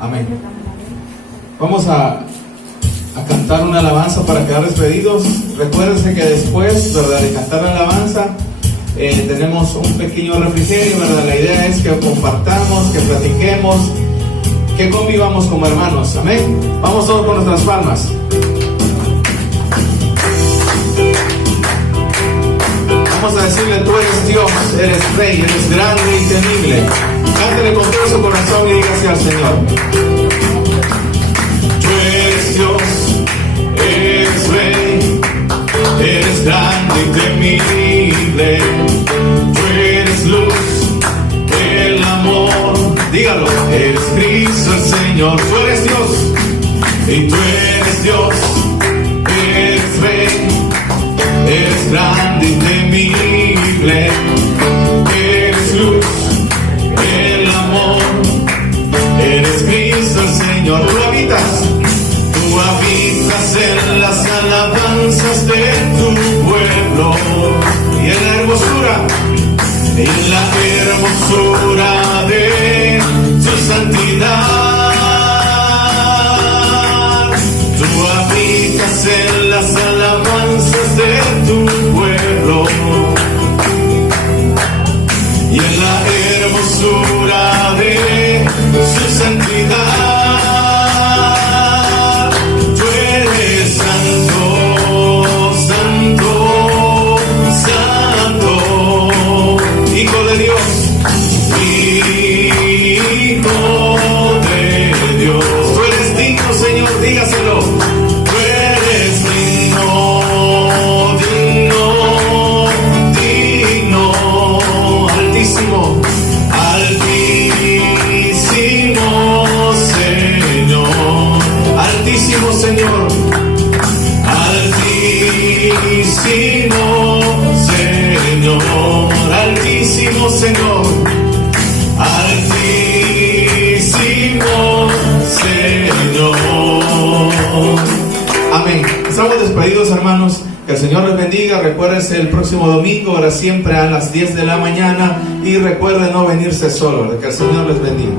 Amén. Vamos a cantar una alabanza para quedar despedidos. Recuérdense que después, ¿verdad?, de cantar la alabanza, tenemos un pequeño refrigerio, ¿verdad? La idea es que compartamos, que platiquemos, que convivamos como hermanos. Amén. Vamos todos con nuestras palmas. Vamos a decirle: tú eres Dios, eres Rey, eres grande y temible. Cántele con todo su corazón y dígase al Señor: tú eres Dios, eres Rey, eres grande y temible. Tú eres luz, el amor, dígalo, eres Cristo el Señor. Tú eres Dios, y tú eres Dios, eres Rey, eres grande y temible. Eres luz, el amor, eres Cristo el Señor. Tú habitas en las alabanzas de tu pueblo, y en la hermosura de su santidad. Tú habitas en las alabanzas de tu pueblo, y en la hermosura de su santidad. Tú eres santo, santo, santo, Hijo de Dios, Hijo de Dios. Tú eres digno, Señor, dígaselo. Tú eres digno, digno, digno, altísimo, altísimo Señor, altísimo Señor, altísimo Señor, altísimo Señor, altísimo Señor. Amén. Estamos despedidos, hermanos. Que el Señor les bendiga. Recuérdense el próximo domingo, ahora siempre a las 10 de la mañana. Y recuerden no venirse solo. Que el Señor les bendiga.